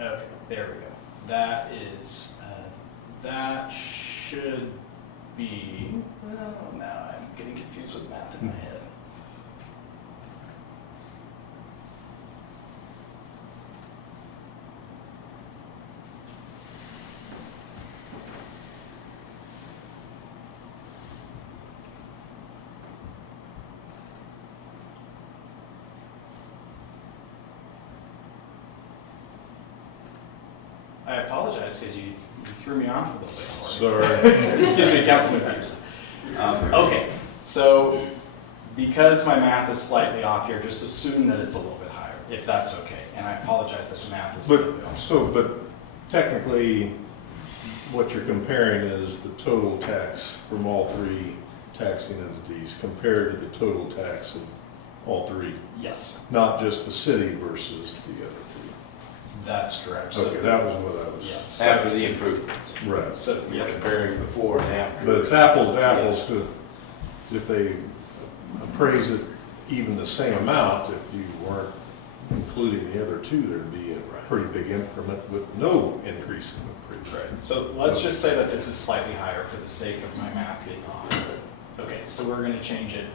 Okay, there we go. That is, that should be, well, now I'm getting confused with math in my head. I apologize because you threw me off a little bit. Sorry. Excuse me, Councilman Peterson. Okay, so because my math is slightly off here, just assume that it's a little bit higher, if that's okay. And I apologize that the math is But, slightly off. but technically, what you're comparing is the total tax from all three taxing entities compared to the total tax of all three, Yes, not just the city versus the other that's correct. three. So- Okay, that was what I was. Yes. After the improvements. Right. So, You're yeah, comparing before and after. But it's apples to apples to, if they appraise it even the same amount, if you weren't including the other two, there'd be a pretty big increment with no increase in the appraisal. right. So let's just say that this is slightly higher for the sake of my math being off. Okay, so we're gonna change it,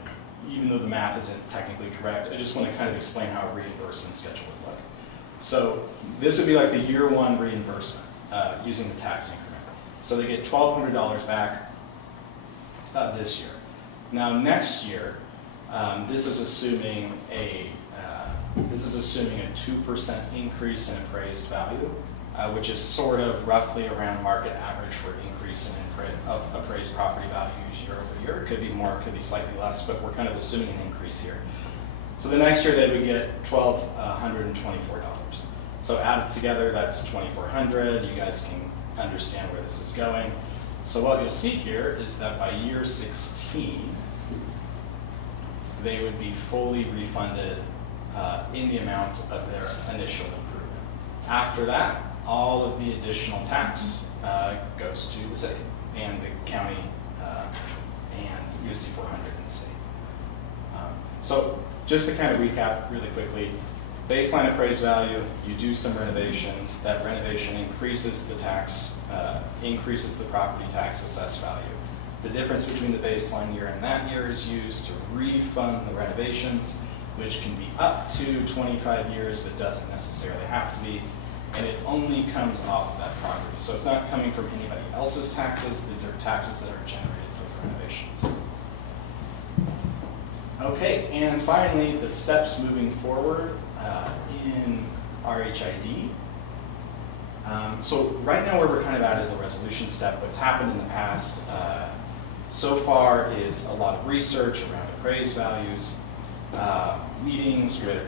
even though the math isn't technically correct. I just wanna kind of explain how a reimbursement schedule would look. So this would be like the year one reimbursement, using the tax increment. So they get $1,200 back this year. Now, next year, this is assuming a 2% increase in appraised value, which is sort of roughly around market average for increase in appraised property values year over year. It could be more, it could be slightly less, but we're kind of assuming an increase here. So the next year they would get $1,224. So added together, that's $2,400. You guys can understand where this is going. So what you'll see here is that by year 16, they would be fully refunded in the amount of their initial improvement. After that, all of the additional tax goes to the city and the county and USC 400 in the city. So just to kind of recap really quickly, baseline appraised value, you do some renovations, that renovation increases the tax, increases the property tax assessed value. The difference between the baseline year and that year is used to refund the renovations, which can be up to 25 years, but doesn't necessarily have to be, and it only comes off of that property. So it's not coming from anybody else's taxes, these are taxes that are generated from the renovations. Okay, and finally, the steps moving forward in RHID. So right now where we're kind of at is the resolution step. What's happened in the past so far is a lot of research around appraised values, meetings with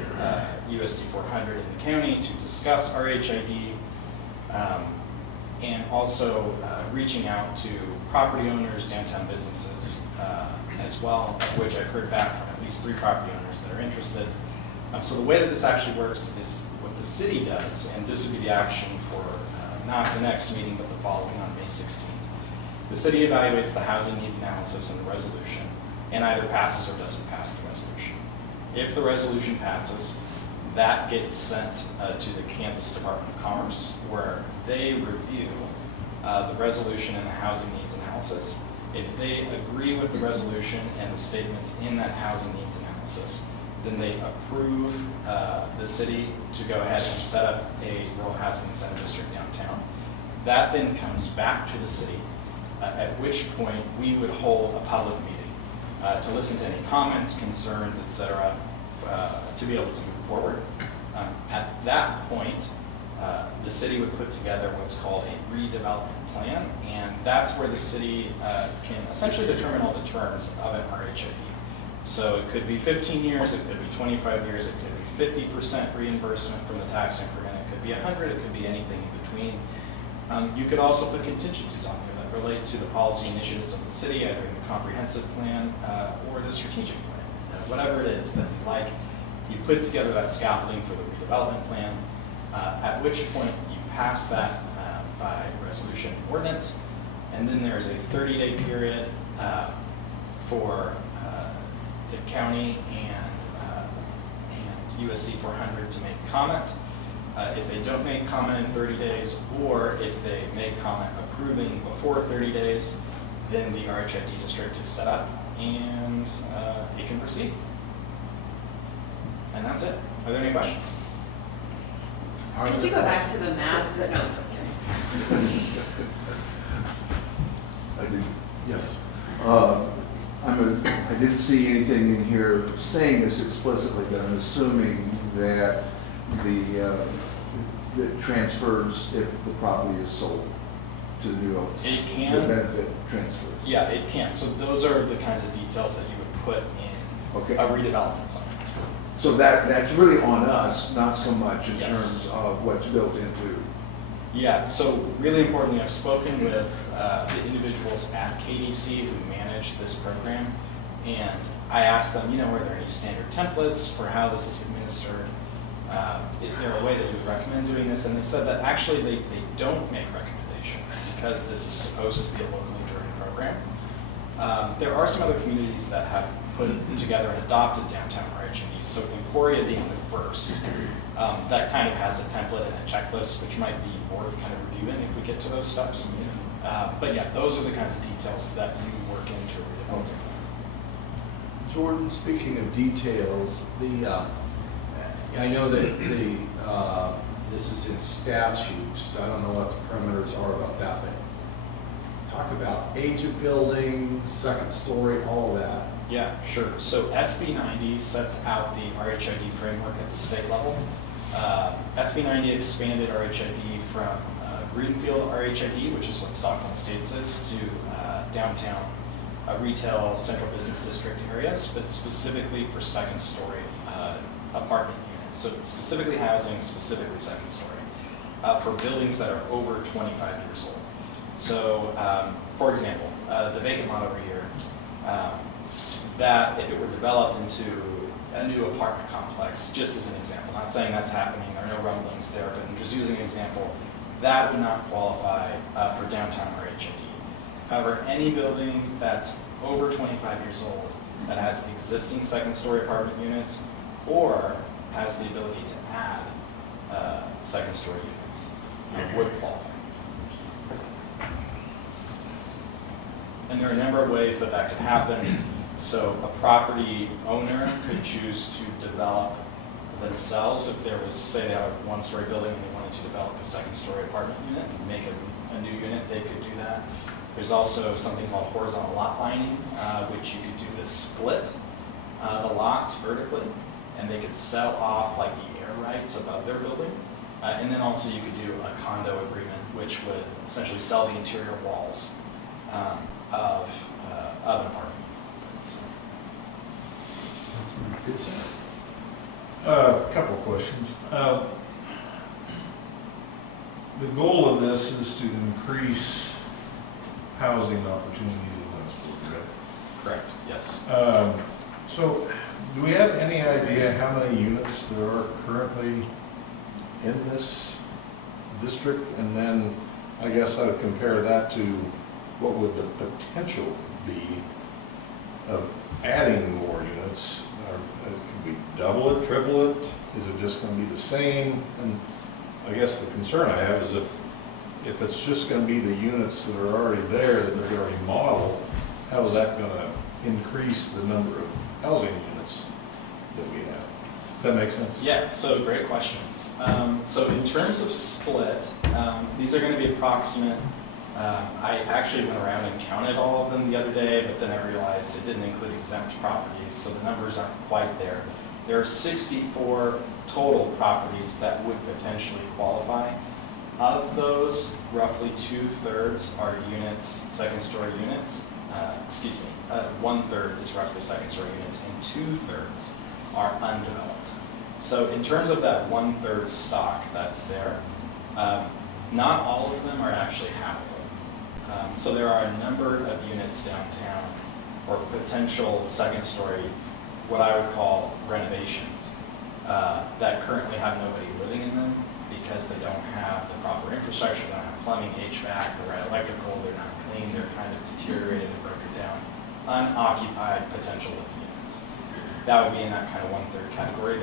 USD 400 in the county to discuss RHID, and also reaching out to property owners, downtown businesses as well, of which I've heard back from at least 3 property owners that are interested. So the way that this actually works is what the city does, and this would be the action for not the next meeting, but the following on May 16th. The city evaluates the housing needs analysis and the resolution, and either passes or doesn't pass the resolution. If the resolution passes, that gets sent to the Kansas Department of Commerce, where they review the resolution and the housing needs analysis. If they agree with the resolution and the statements in that housing needs analysis, then they approve the city to go ahead and set up a rural housing incentive district downtown. That then comes back to the city, at which point we would hold a public meeting to listen to any comments, concerns, etc., to be able to move forward. At that point, the city would put together what's called a redevelopment plan, and that's where the city can essentially determine all the terms of an RHID. So it could be 15 years, it could be 25 years, it could be 50% reimbursement from the tax increment, it could be 100, it could be anything in between. You could also put contingencies on there that relate to the policy initiatives of the city, either in the comprehensive plan or the strategic plan. Whatever it is that you like, you put together that scaffolding for the redevelopment plan, at which point you pass that by resolution and ordinance, and then there's a 30-day period for the county and USD 400 to make comment. If they don't make comment in 30 days, or if they make comment approving before 30 days, then the RHID district is set up and it can proceed. And that's it. Are there any questions? Could you go back to the math? No, I'm just kidding. I do. Yes. I didn't see anything in here saying this explicitly, but I'm assuming that that transfers if the property is sold. to the new, It the can, benefit transfers? yeah, it can. So those are the kinds of details that you would put in Okay. a redevelopment plan. So that's really on us, not so much in Yes. terms of what's built into. Yeah, so really importantly, I've spoken with the individuals at KDC who manage this program, and I asked them, are there any standard templates for how this is administered? Is there a way that you would recommend doing this? And they said that actually they don't make recommendations because this is supposed to be a locally driven program. There are some other communities that have put together and adopted downtown RHMDs, so Emporia being the first, that kind of has a template and a checklist, which might be worth kind of reviewing if we get to those steps. But yeah, those are the kinds of details that you work into a redevelopment plan. Jordan, speaking of details, I know that this is in statute, so I don't know what the parameters are about that, but talk about age of building, second story, all of that. Yeah, sure. So SB 90 sets out the RHID framework at the state level. SB 90 expanded RHID from Greenfield RHID, which is what Stockholm Estates is, to downtown retail central business district areas, but specifically for second story apartment units. So it's specifically housing, specifically second story, for buildings that are over 25 years old. So, for example, the vacant lot over here, that if it were developed into a new apartment complex, just as an example, not saying that's happening, there are no rumblings there, but I'm just using an example, that would not qualify for downtown RHID. However, any building that's over 25 years old that has existing second-story apartment units or has the ability to add second-story units would qualify. And there are a number of ways that that could happen. So a property owner could choose to develop themselves if there was, say, they have a one-story building and they wanted to develop a second-story apartment unit and make a new unit, they could do that. There's also something called horizontal lot lining, which you could do to split the lots vertically, and they could sell off like the air rights above their building. And then also you could do a condo agreement, which would essentially sell the interior walls of an apartment. A couple of questions. The goal of this is to increase housing opportunities in Lindsborg, right? Correct, yes. So, do we have any idea how many units there are currently in this district? And then, I guess I would compare that to what would the potential be of adding more units? Could we double it, triple it? Is it just going to be the same? And I guess the concern I have is if it's just going to be the units that are already there, that they're already modeled, how is that going to increase the number of housing units that we have? Does that make sense? Yeah, so great questions. So in terms of split, these are going to be approximate. I actually went around and counted all of them the other day, but then I realized it didn't include exempt properties, so the numbers aren't quite there. There are 64 total properties that would potentially qualify. Of those, roughly 2/3 are units, second-story units. 1/3 is roughly second-story units, and 2/3 are undeveloped. So in terms of that 1/3 stock that's there, not all of them are actually habitable. So there are a number of units downtown, or potential second-story, what I would call renovations, that currently have nobody living in them because they don't have the proper infrastructure, they don't have plumbing, HVAC, the right electrical, they're not clean, they're kind of deteriorated and broken down, unoccupied potential living units. That would be in that kind of 1/3 category.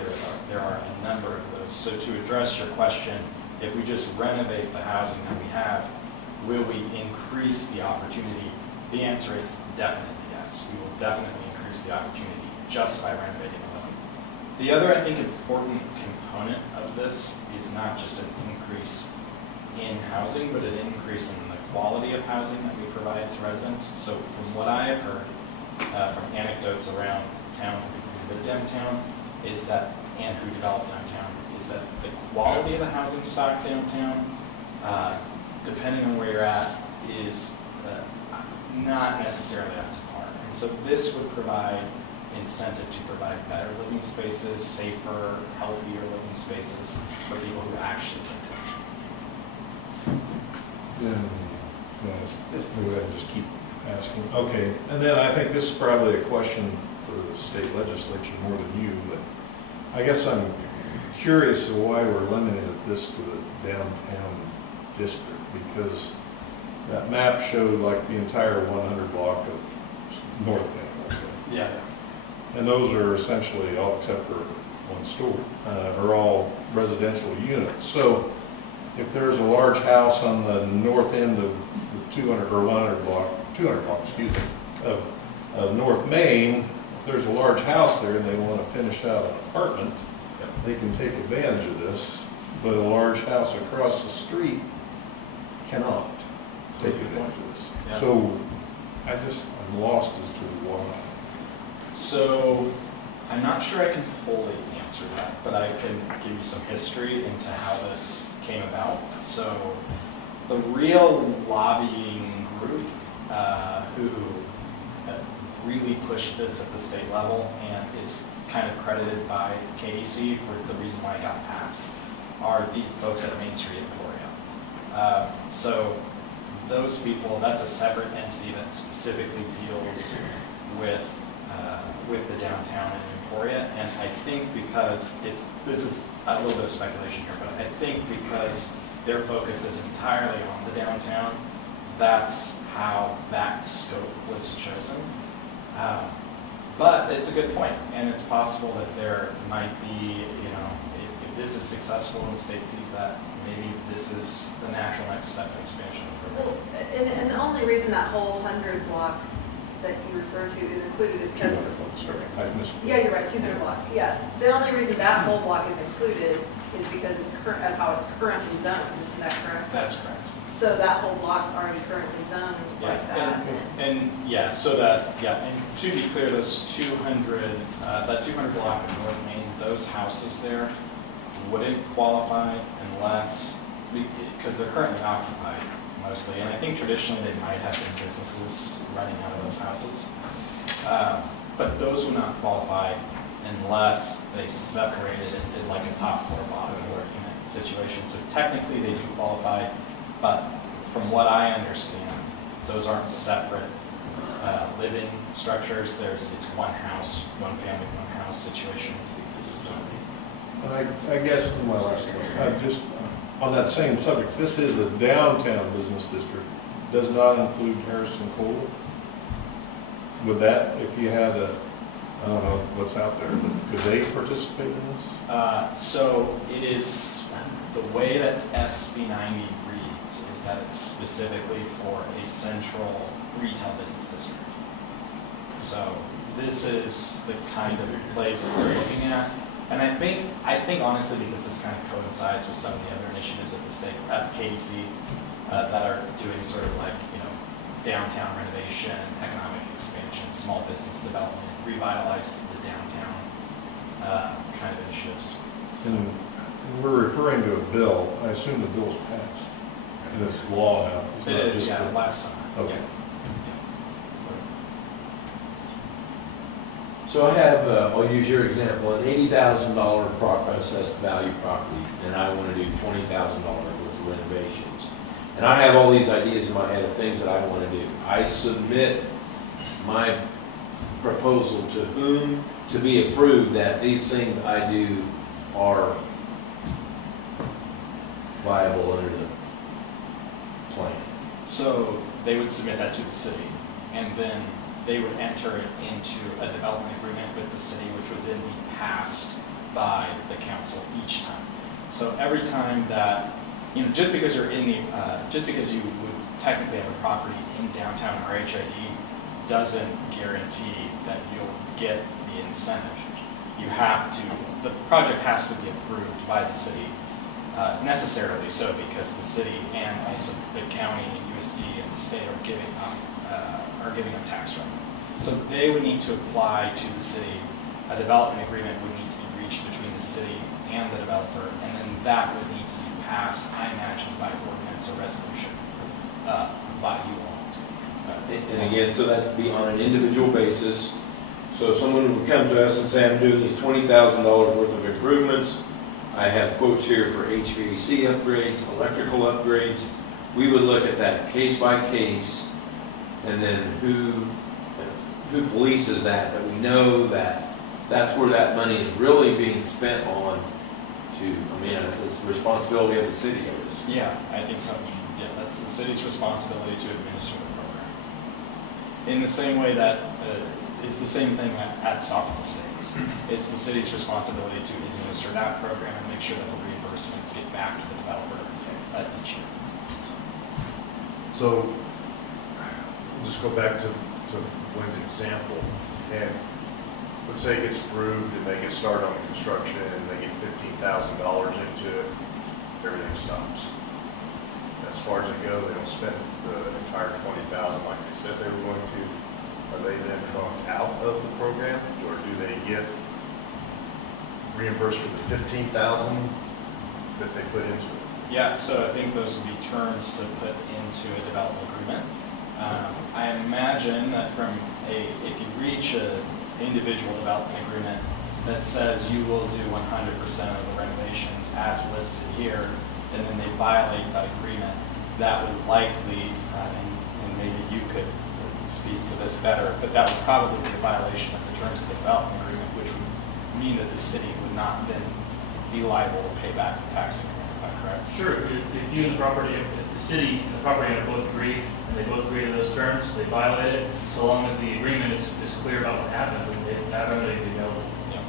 There are a number of those. So to address your question, if we just renovate the housing that we have, will we increase the opportunity? The answer is definitely yes. We will definitely increase the opportunity just by renovating the building. The other, I think, important component of this is not just an increase in housing, but an increase in the quality of housing that we provide to residents. So from what I've heard from anecdotes around town from people who live downtown, is that, and who develop downtown, is that the quality of the housing stock downtown, depending on where you're at, is not necessarily up to par. And so this would provide incentive to provide better living spaces, safer, healthier living spaces for people who actually live Then, maybe I just keep asking. Okay, and then I think this is probably a question for the state legislature more than you, but I guess I'm curious of why we're limiting this to the downtown district, because that map showed like the entire 100 block of North Main, let's say. Yeah. And those are essentially, all except for one story, are all residential units. So if there's a large house on the north end of the 200 block, excuse me, of North Main, if there's a large house there and they want to finish out an apartment, they can take advantage of this, but a large house across the street cannot take advantage of this. Yeah. So I'm lost as to why. So I'm not sure I can fully answer that, but I can give you some history into how this came about. So the real lobbying group who really pushed this at the state level and is kind of credited by KDC for the reason why it got passed are the folks at Main Street Emporia. So those people, that's a separate entity that specifically deals with the downtown in Emporia, and I think because this is a little bit of speculation here, but I think because their focus is entirely on the downtown, that's how that scope was chosen. But it's a good point, and it's possible that there might be, if this is successful and the state sees that, maybe this is the natural next step in expansion of the program. Well, and the only reason that whole 100 block that you refer to is included is because. I missed. Yeah, you're right, 200 block. Yeah, the only reason that whole block is included is because it's how it's currently zoned. Isn't that correct? That's correct. So that whole block's already currently zoned like that. And to be clear, those 200, that 200 block of North Main, those houses there wouldn't qualify unless, because they're currently occupied mostly, and I think traditionally they might have been businesses running out of those houses. But those would not qualify unless they separated and did like a top floor, bottom floor unit situation. So technically they do qualify, but from what I understand, those aren't separate living structures. It's one house, one family, one house situation. And I guess my last question, just on that same subject, this is a downtown business district, does not include Harrison Coal. Would that, if you had I don't know what's out there, but could they participate in this? So it is, the way that SB 90 reads is that it's specifically for a central retail business district. So this is the kind of place they're looking at. And I think honestly, because this kind of coincides with some of the other initiatives at the state, at KDC, that are doing sort of like, downtown renovation, economic expansion, small business development, revitalize the downtown kind of initiatives. So, And we're referring to a bill. I assume the bill's passed. And it's law now. It's it not is, just yeah, a- last summer. Okay. Yeah. So I have, I'll use your example, an $80,000 assessed value property, and I want to do $20,000 worth of renovations. And I have all these ideas in my head of things that I want to do. I submit my proposal to whom to be approved that these things I do are viable under the plan. So they would submit that to the city, and then they would enter it into a development agreement with the city, which would then be passed by the council each time. So every time that, just because you're in the, just because you would technically have a property in downtown RHID doesn't guarantee that you'll get the incentive. You have to, the project has to be approved by the city, necessarily so, because the city and also the county, USD, and the state are giving up tax revenue. So they would need to apply to the city. A development agreement would need to be reached between the city and the developer, and then that would need to be passed, I imagine, by ordinance or resolution by you all. And again, so that'd be on an individual basis. So someone would come to us and say, I'm doing these $20,000 worth of improvements. I have quotes here for HVAC upgrades, electrical upgrades. We would look at that case by case, and then who polices that we know that that's where that money is really being spent on it's the responsibility of the city, I guess. Yeah, I think so. Yeah, that's the city's responsibility to administer the program. In the same way that it's the same thing at Stockholm Estates. It's the city's responsibility to administer that program and make sure that the reimbursements get back to the developer each year. So, we'll just go back to Lynn's example, and let's say it gets approved and they get started on the construction and they get $15,000 into it, everything stops. As far as they go, they don't spend the entire $20,000 like they said they were going to. Are they then bumped out of the program, or do they get reimbursed for the $15,000 that they put into it? Yeah, so I think those would be terms to put into a development agreement. I imagine that if you reach an individual development agreement that says you will do 100% of the renovations as listed here, and then they violate that agreement, that would likely, and maybe you could speak to this better, but that would probably be a violation of the terms of the development agreement, which would mean that the city would not then be liable to pay back the tax increment. Is that correct? Sure, if you and the property, if the city and the property owner both agree, and they both agree to those terms, they violate it, so long as the agreement is clear about what happens, and they have everything to go. Yeah.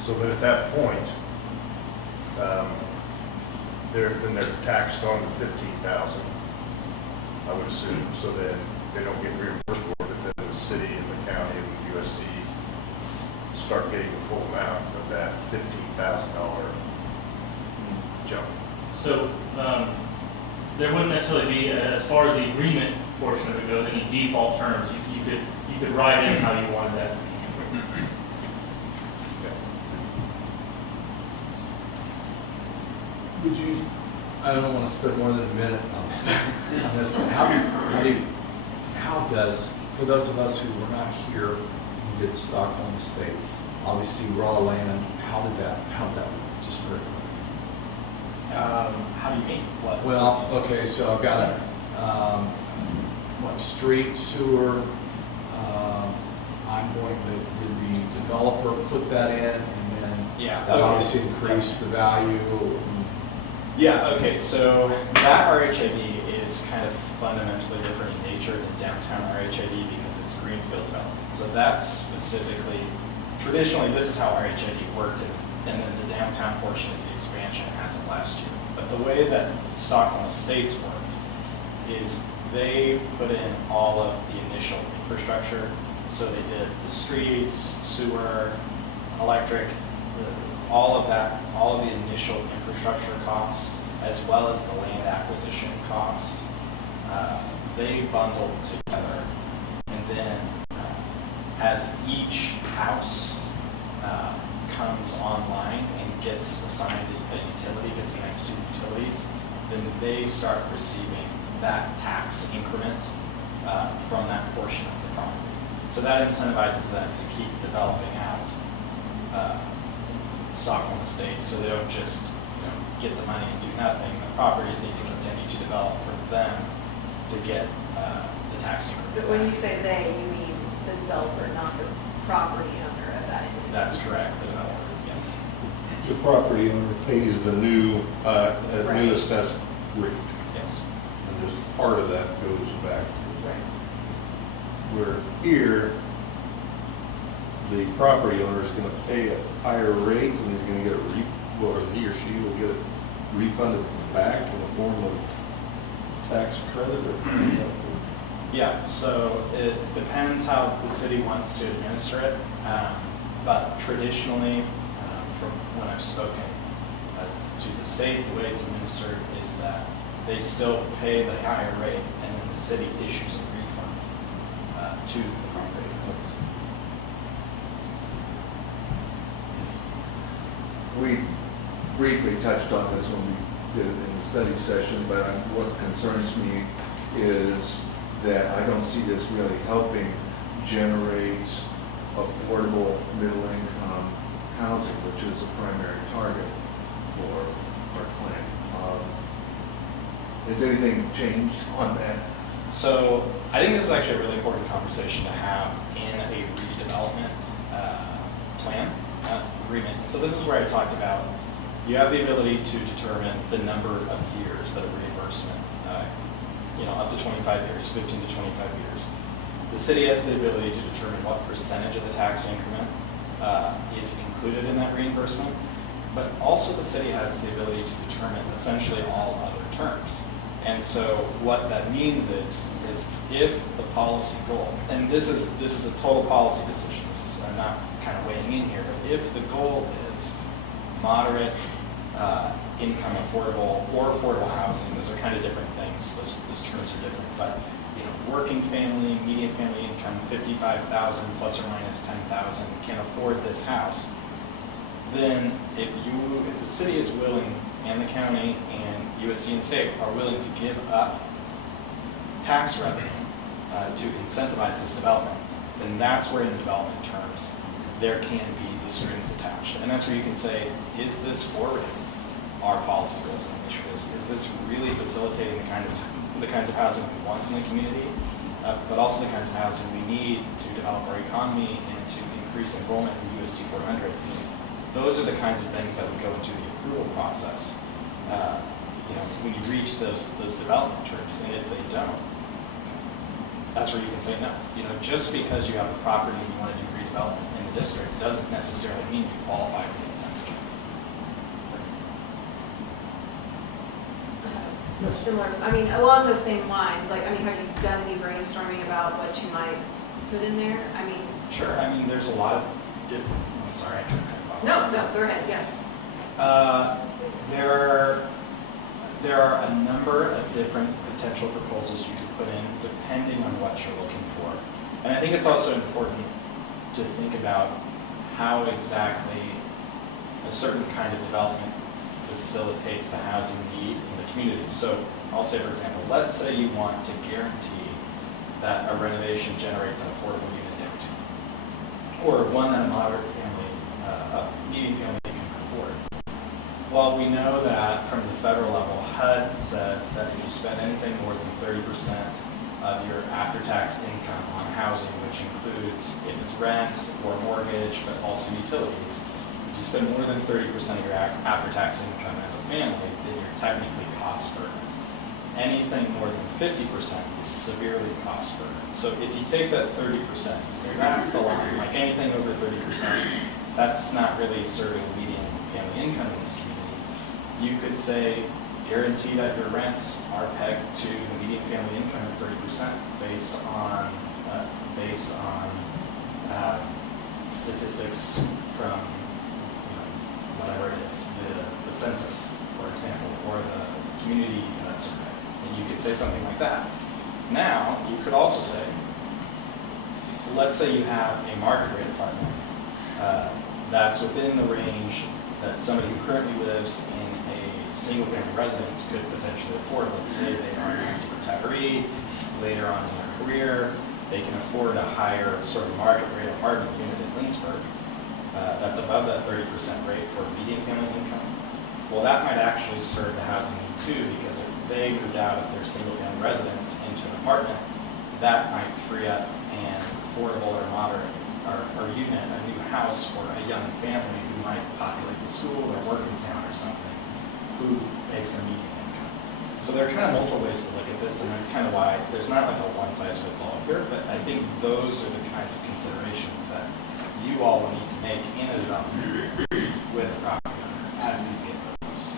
So then at that point, they're taxed on the $15,000, I would assume, so then they don't get reimbursed for it, but then the city and the county and the USD start getting the full amount of that $15,000 jump. So, there wouldn't necessarily be, as far as the agreement portion of it goes, any default terms. You could write in how you wanted that. Would you, I don't want to spend more than a minute on this, but how does, for those of us who were not here, who did Stockholm Estates, obviously raw land, how did that work? Just very quick. How do you mean? What? Well, okay, so I've got street, sewer, I'm going to, did the developer put that in, and then Yeah. that Okay. obviously increased the value? Yeah, okay, so that RHID is kind of fundamentally different in nature than downtown RHID because it's greenfield development. So that's specifically, traditionally, this is how RHID worked, and then the downtown portion is the expansion as of last year. But the way that Stockholm Estates worked is they put in all of the initial infrastructure. So they did the streets, sewer, electric, all of that, all of the initial infrastructure costs, as well as the land acquisition costs, they bundled together. And then as each house comes online and gets assigned a utility, gets connected to utilities, then they start receiving that tax increment from that portion of the property. So that incentivizes them to keep developing out Stockholm Estates, so they don't just get the money and do nothing. The properties need to continue to develop for them to get the tax increment. But when you say they, you mean the developer, not the property owner of that individual? That's correct, the developer, yes. The property owner pays the new Right. assessed rate, Yes. and just part of that goes back. Right. Where here, the property owner is gonna pay a higher rate, and he's gonna get or he or she will get it refunded back in the form of tax credit or. Yeah, so it depends how the city wants to administer it, but traditionally, from when I've spoken to the state, the way it's administered is that they still pay the higher rate, and then the city issues a refund to the property owners. We briefly touched on this when we did it in the study session, but what concerns me is that I don't see this really helping generate affordable middle-income housing, which is a primary target for our plan. Has anything changed on that? So I think this is actually a really important conversation to have in a redevelopment plan agreement. And so this is where I talked about you have the ability to determine the number of years that a reimbursement, up to 25 years, 15 to 25 years. The city has the ability to determine what percentage of the tax increment is included in that reimbursement, but also the city has the ability to determine essentially all other terms. And so what that means is if the policy goal, and this is a total policy decision, I'm not kind of weighing in here, but if the goal is moderate income affordable or affordable housing, those are kind of different things. Those terms are different, but working family, median family income, 55,000 plus or minus 10,000 can afford this house. Then if the city is willing, and the county and USC and state are willing to give up tax revenue to incentivize this development, then that's where in the development terms there can be the strings attached. And that's where you can say, is this forwarding our policy goals and initiatives? Is this really facilitating the kinds of housing we want in the community, but also the kinds of housing we need to develop our economy and to increase enrollment in USD 400? Those are the kinds of things that would go into the approval process. When you reach those development terms, and if they don't, that's where you can say no. Just because you have a property and you want to do redevelopment in the district doesn't necessarily mean you qualify for the incentive. Similar, along those same lines, have you done any brainstorming about what you might put in there? Sure. There's a lot of different. I'm sorry, I tried to cut off. No, go ahead. Yeah. There are a number of different potential proposals you could put in depending on what you're looking for. And I think it's also important to think about how exactly a certain kind of development facilitates the housing need in the community. So I'll say, for example, let's say you want to guarantee that a renovation generates an affordable unit downtown, or one that a moderate family, median family can afford. Well, we know that from the federal level, HUD says that if you spend anything more than 30% of your after-tax income on housing, which includes if it's rent or mortgage, but also utilities, if you spend more than 30% of your after-tax income as a family, then you're technically cost burdened. Anything more than 50% is severely cost burdened. So if you take that 30%, you say that's the line, like anything over 30%, that's not really serving median family income in this community. You could say, guarantee that your rents are pegged to the median family income of 30% based on statistics from whatever it is, the census, for example, or the community survey. And you could say something like that. Now, you could also say, let's say you have a market rate apartment that's within the range that somebody who currently lives in a single-family residence could potentially afford. Let's say they are an active retiree, later on in their career, they can afford a higher sort of market rate apartment unit in Linsberg that's above that 30% rate for median family income. Well, that might actually serve the housing need too, because if they moved out of their single-family residence into an apartment, that might free up an affordable or moderate or unit, a new house for a young family who might populate the school or working town or something, who makes a median income. So there are kind of multiple ways to look at this, and that's kind of why there's not like a one-size-fits-all here, but I think those are the kinds of considerations that you all will need to make in a development with a property owner as these get proposed.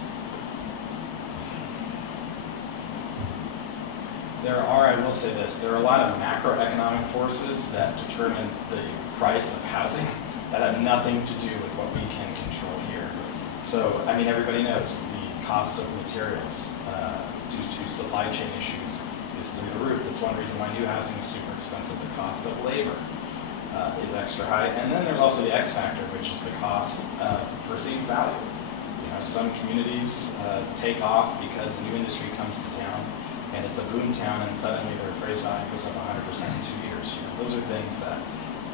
I will say this, there are a lot of macroeconomic forces that determine the price of housing that have nothing to do with what we can control here. So, everybody knows the cost of materials due to supply chain issues is through the roof. That's one reason why new housing is super expensive. The cost of labor is extra high. And then there's also the X factor, which is the cost of perceived value. Some communities take off because new industry comes to town and it's a boom town and suddenly their appraised value goes up 100% in 2 years. Those are things that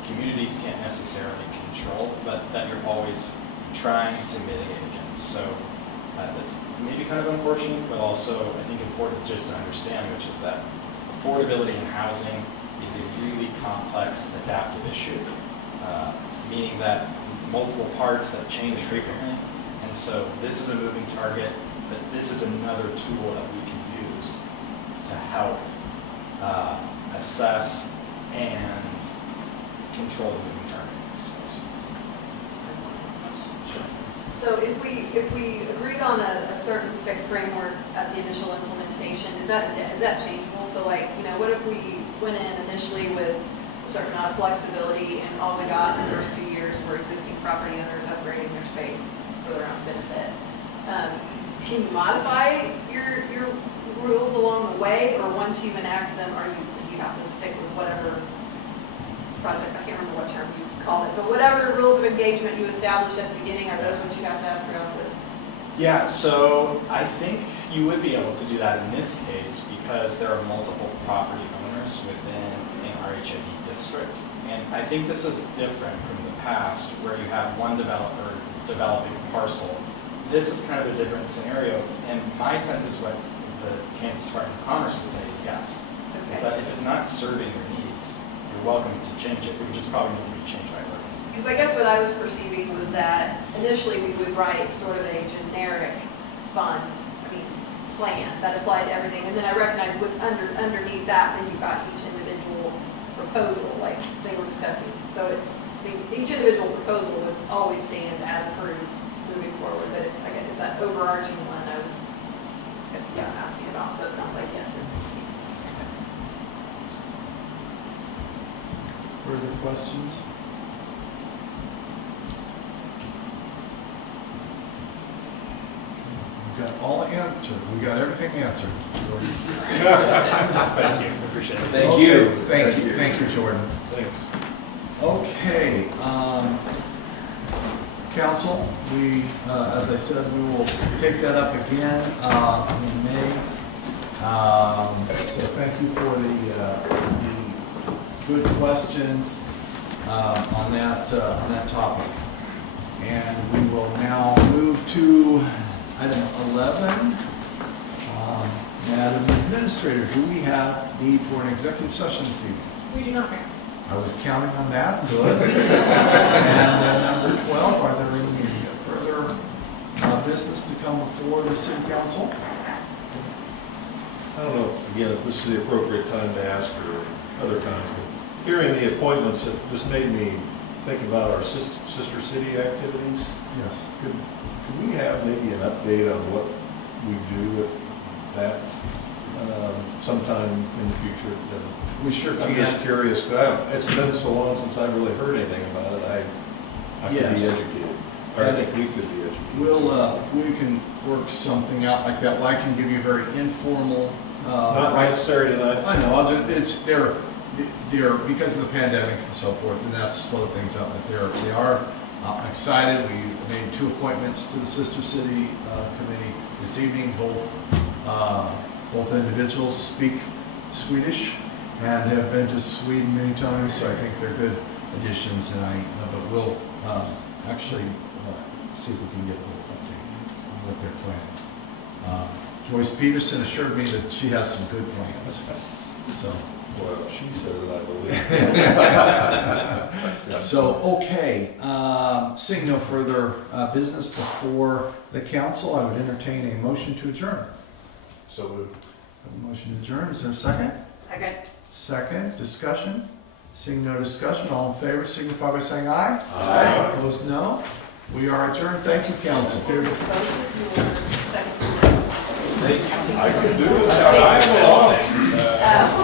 communities can't necessarily control, but that you're always trying to mitigate against. So that's maybe kind of unfortunate, but also I think important just to understand, which is that affordability in housing is a really complex adaptive issue, meaning that multiple parts that change frequently. And so this is a moving target, but this is another tool that we can use to help assess and control the moving target, I suppose. So if we agreed on a certain framework at the initial implementation, is that changeable? So like, what if we went in initially with a certain amount of flexibility and all we got in the first 2 years were existing property owners upgrading their space for their own benefit? Can you modify your rules along the way, or once you enact them, do you have to stick with whatever project, I can't remember what term you called it, but whatever rules of engagement you established at the beginning, are those what you have to have throughout the? Yeah, so I think you would be able to do that in this case because there are multiple property owners within an RHID district. And I think this is different from the past where you have one developer developing a parcel. This is kind of a different scenario, and my sense is what the Kansas Department of Commerce would say is yes. Okay. Is that if it's not serving your needs, you're welcome to change it. It would just probably need to be changed by ordinance. Because I guess what I was perceiving was that initially we would write sort of a generic plan that applied to everything, and then I recognized with underneath that, then you've got each individual proposal, like they were discussing. So each individual proposal would always stand as approved moving forward, but I guess it's that overarching one I was asking about, so it sounds like yes. Further questions? We got all answered. We got everything answered, Jordan. Thank you, appreciate it. Thank you. Thank you, Jordan. Thanks. Okay, council, as I said, we will take that up again in May. So thank you for the good questions on that topic. And we will now move to item 11. Madam Administrator, do we have need for an executive session this evening? We do not, Mayor. I was counting on that, good. And then number 12, are there any further business to come before the city council? I don't know, again, if this is the appropriate time to ask or other times, but hearing the appointments, it just made me think about our sister city activities. Yes. Could we have maybe an update on what we do with that sometime in the future? We sure I'm just can. curious, because it's been so long since I've really heard anything about it. I could be Yes. educated, or I think we could be educated. We can work something out like that. Well, I can give you a very informal. Not necessary tonight. I know. They're because of the pandemic and so forth, and that's slowed things up. But they are excited. We made 2 appointments to the Sister City Committee this evening. Both individuals speak Swedish and have been to Sweden many times, so I think they're good additions. But we'll actually see if we can get a little update on what they're planning. Joyce Peterson assured me that she has some good plans. So. Well, she said it, I believe. So, okay, seeing no further business before the council, I would entertain a motion to adjourn. So moved. A motion to adjourn, is there a second? Second. Second, discussion? Seeing no discussion, all in favor signify by saying aye. Aye. Opposed, no. We are adjourned. Thank you, council. Both of your seconds. I could do it. I will.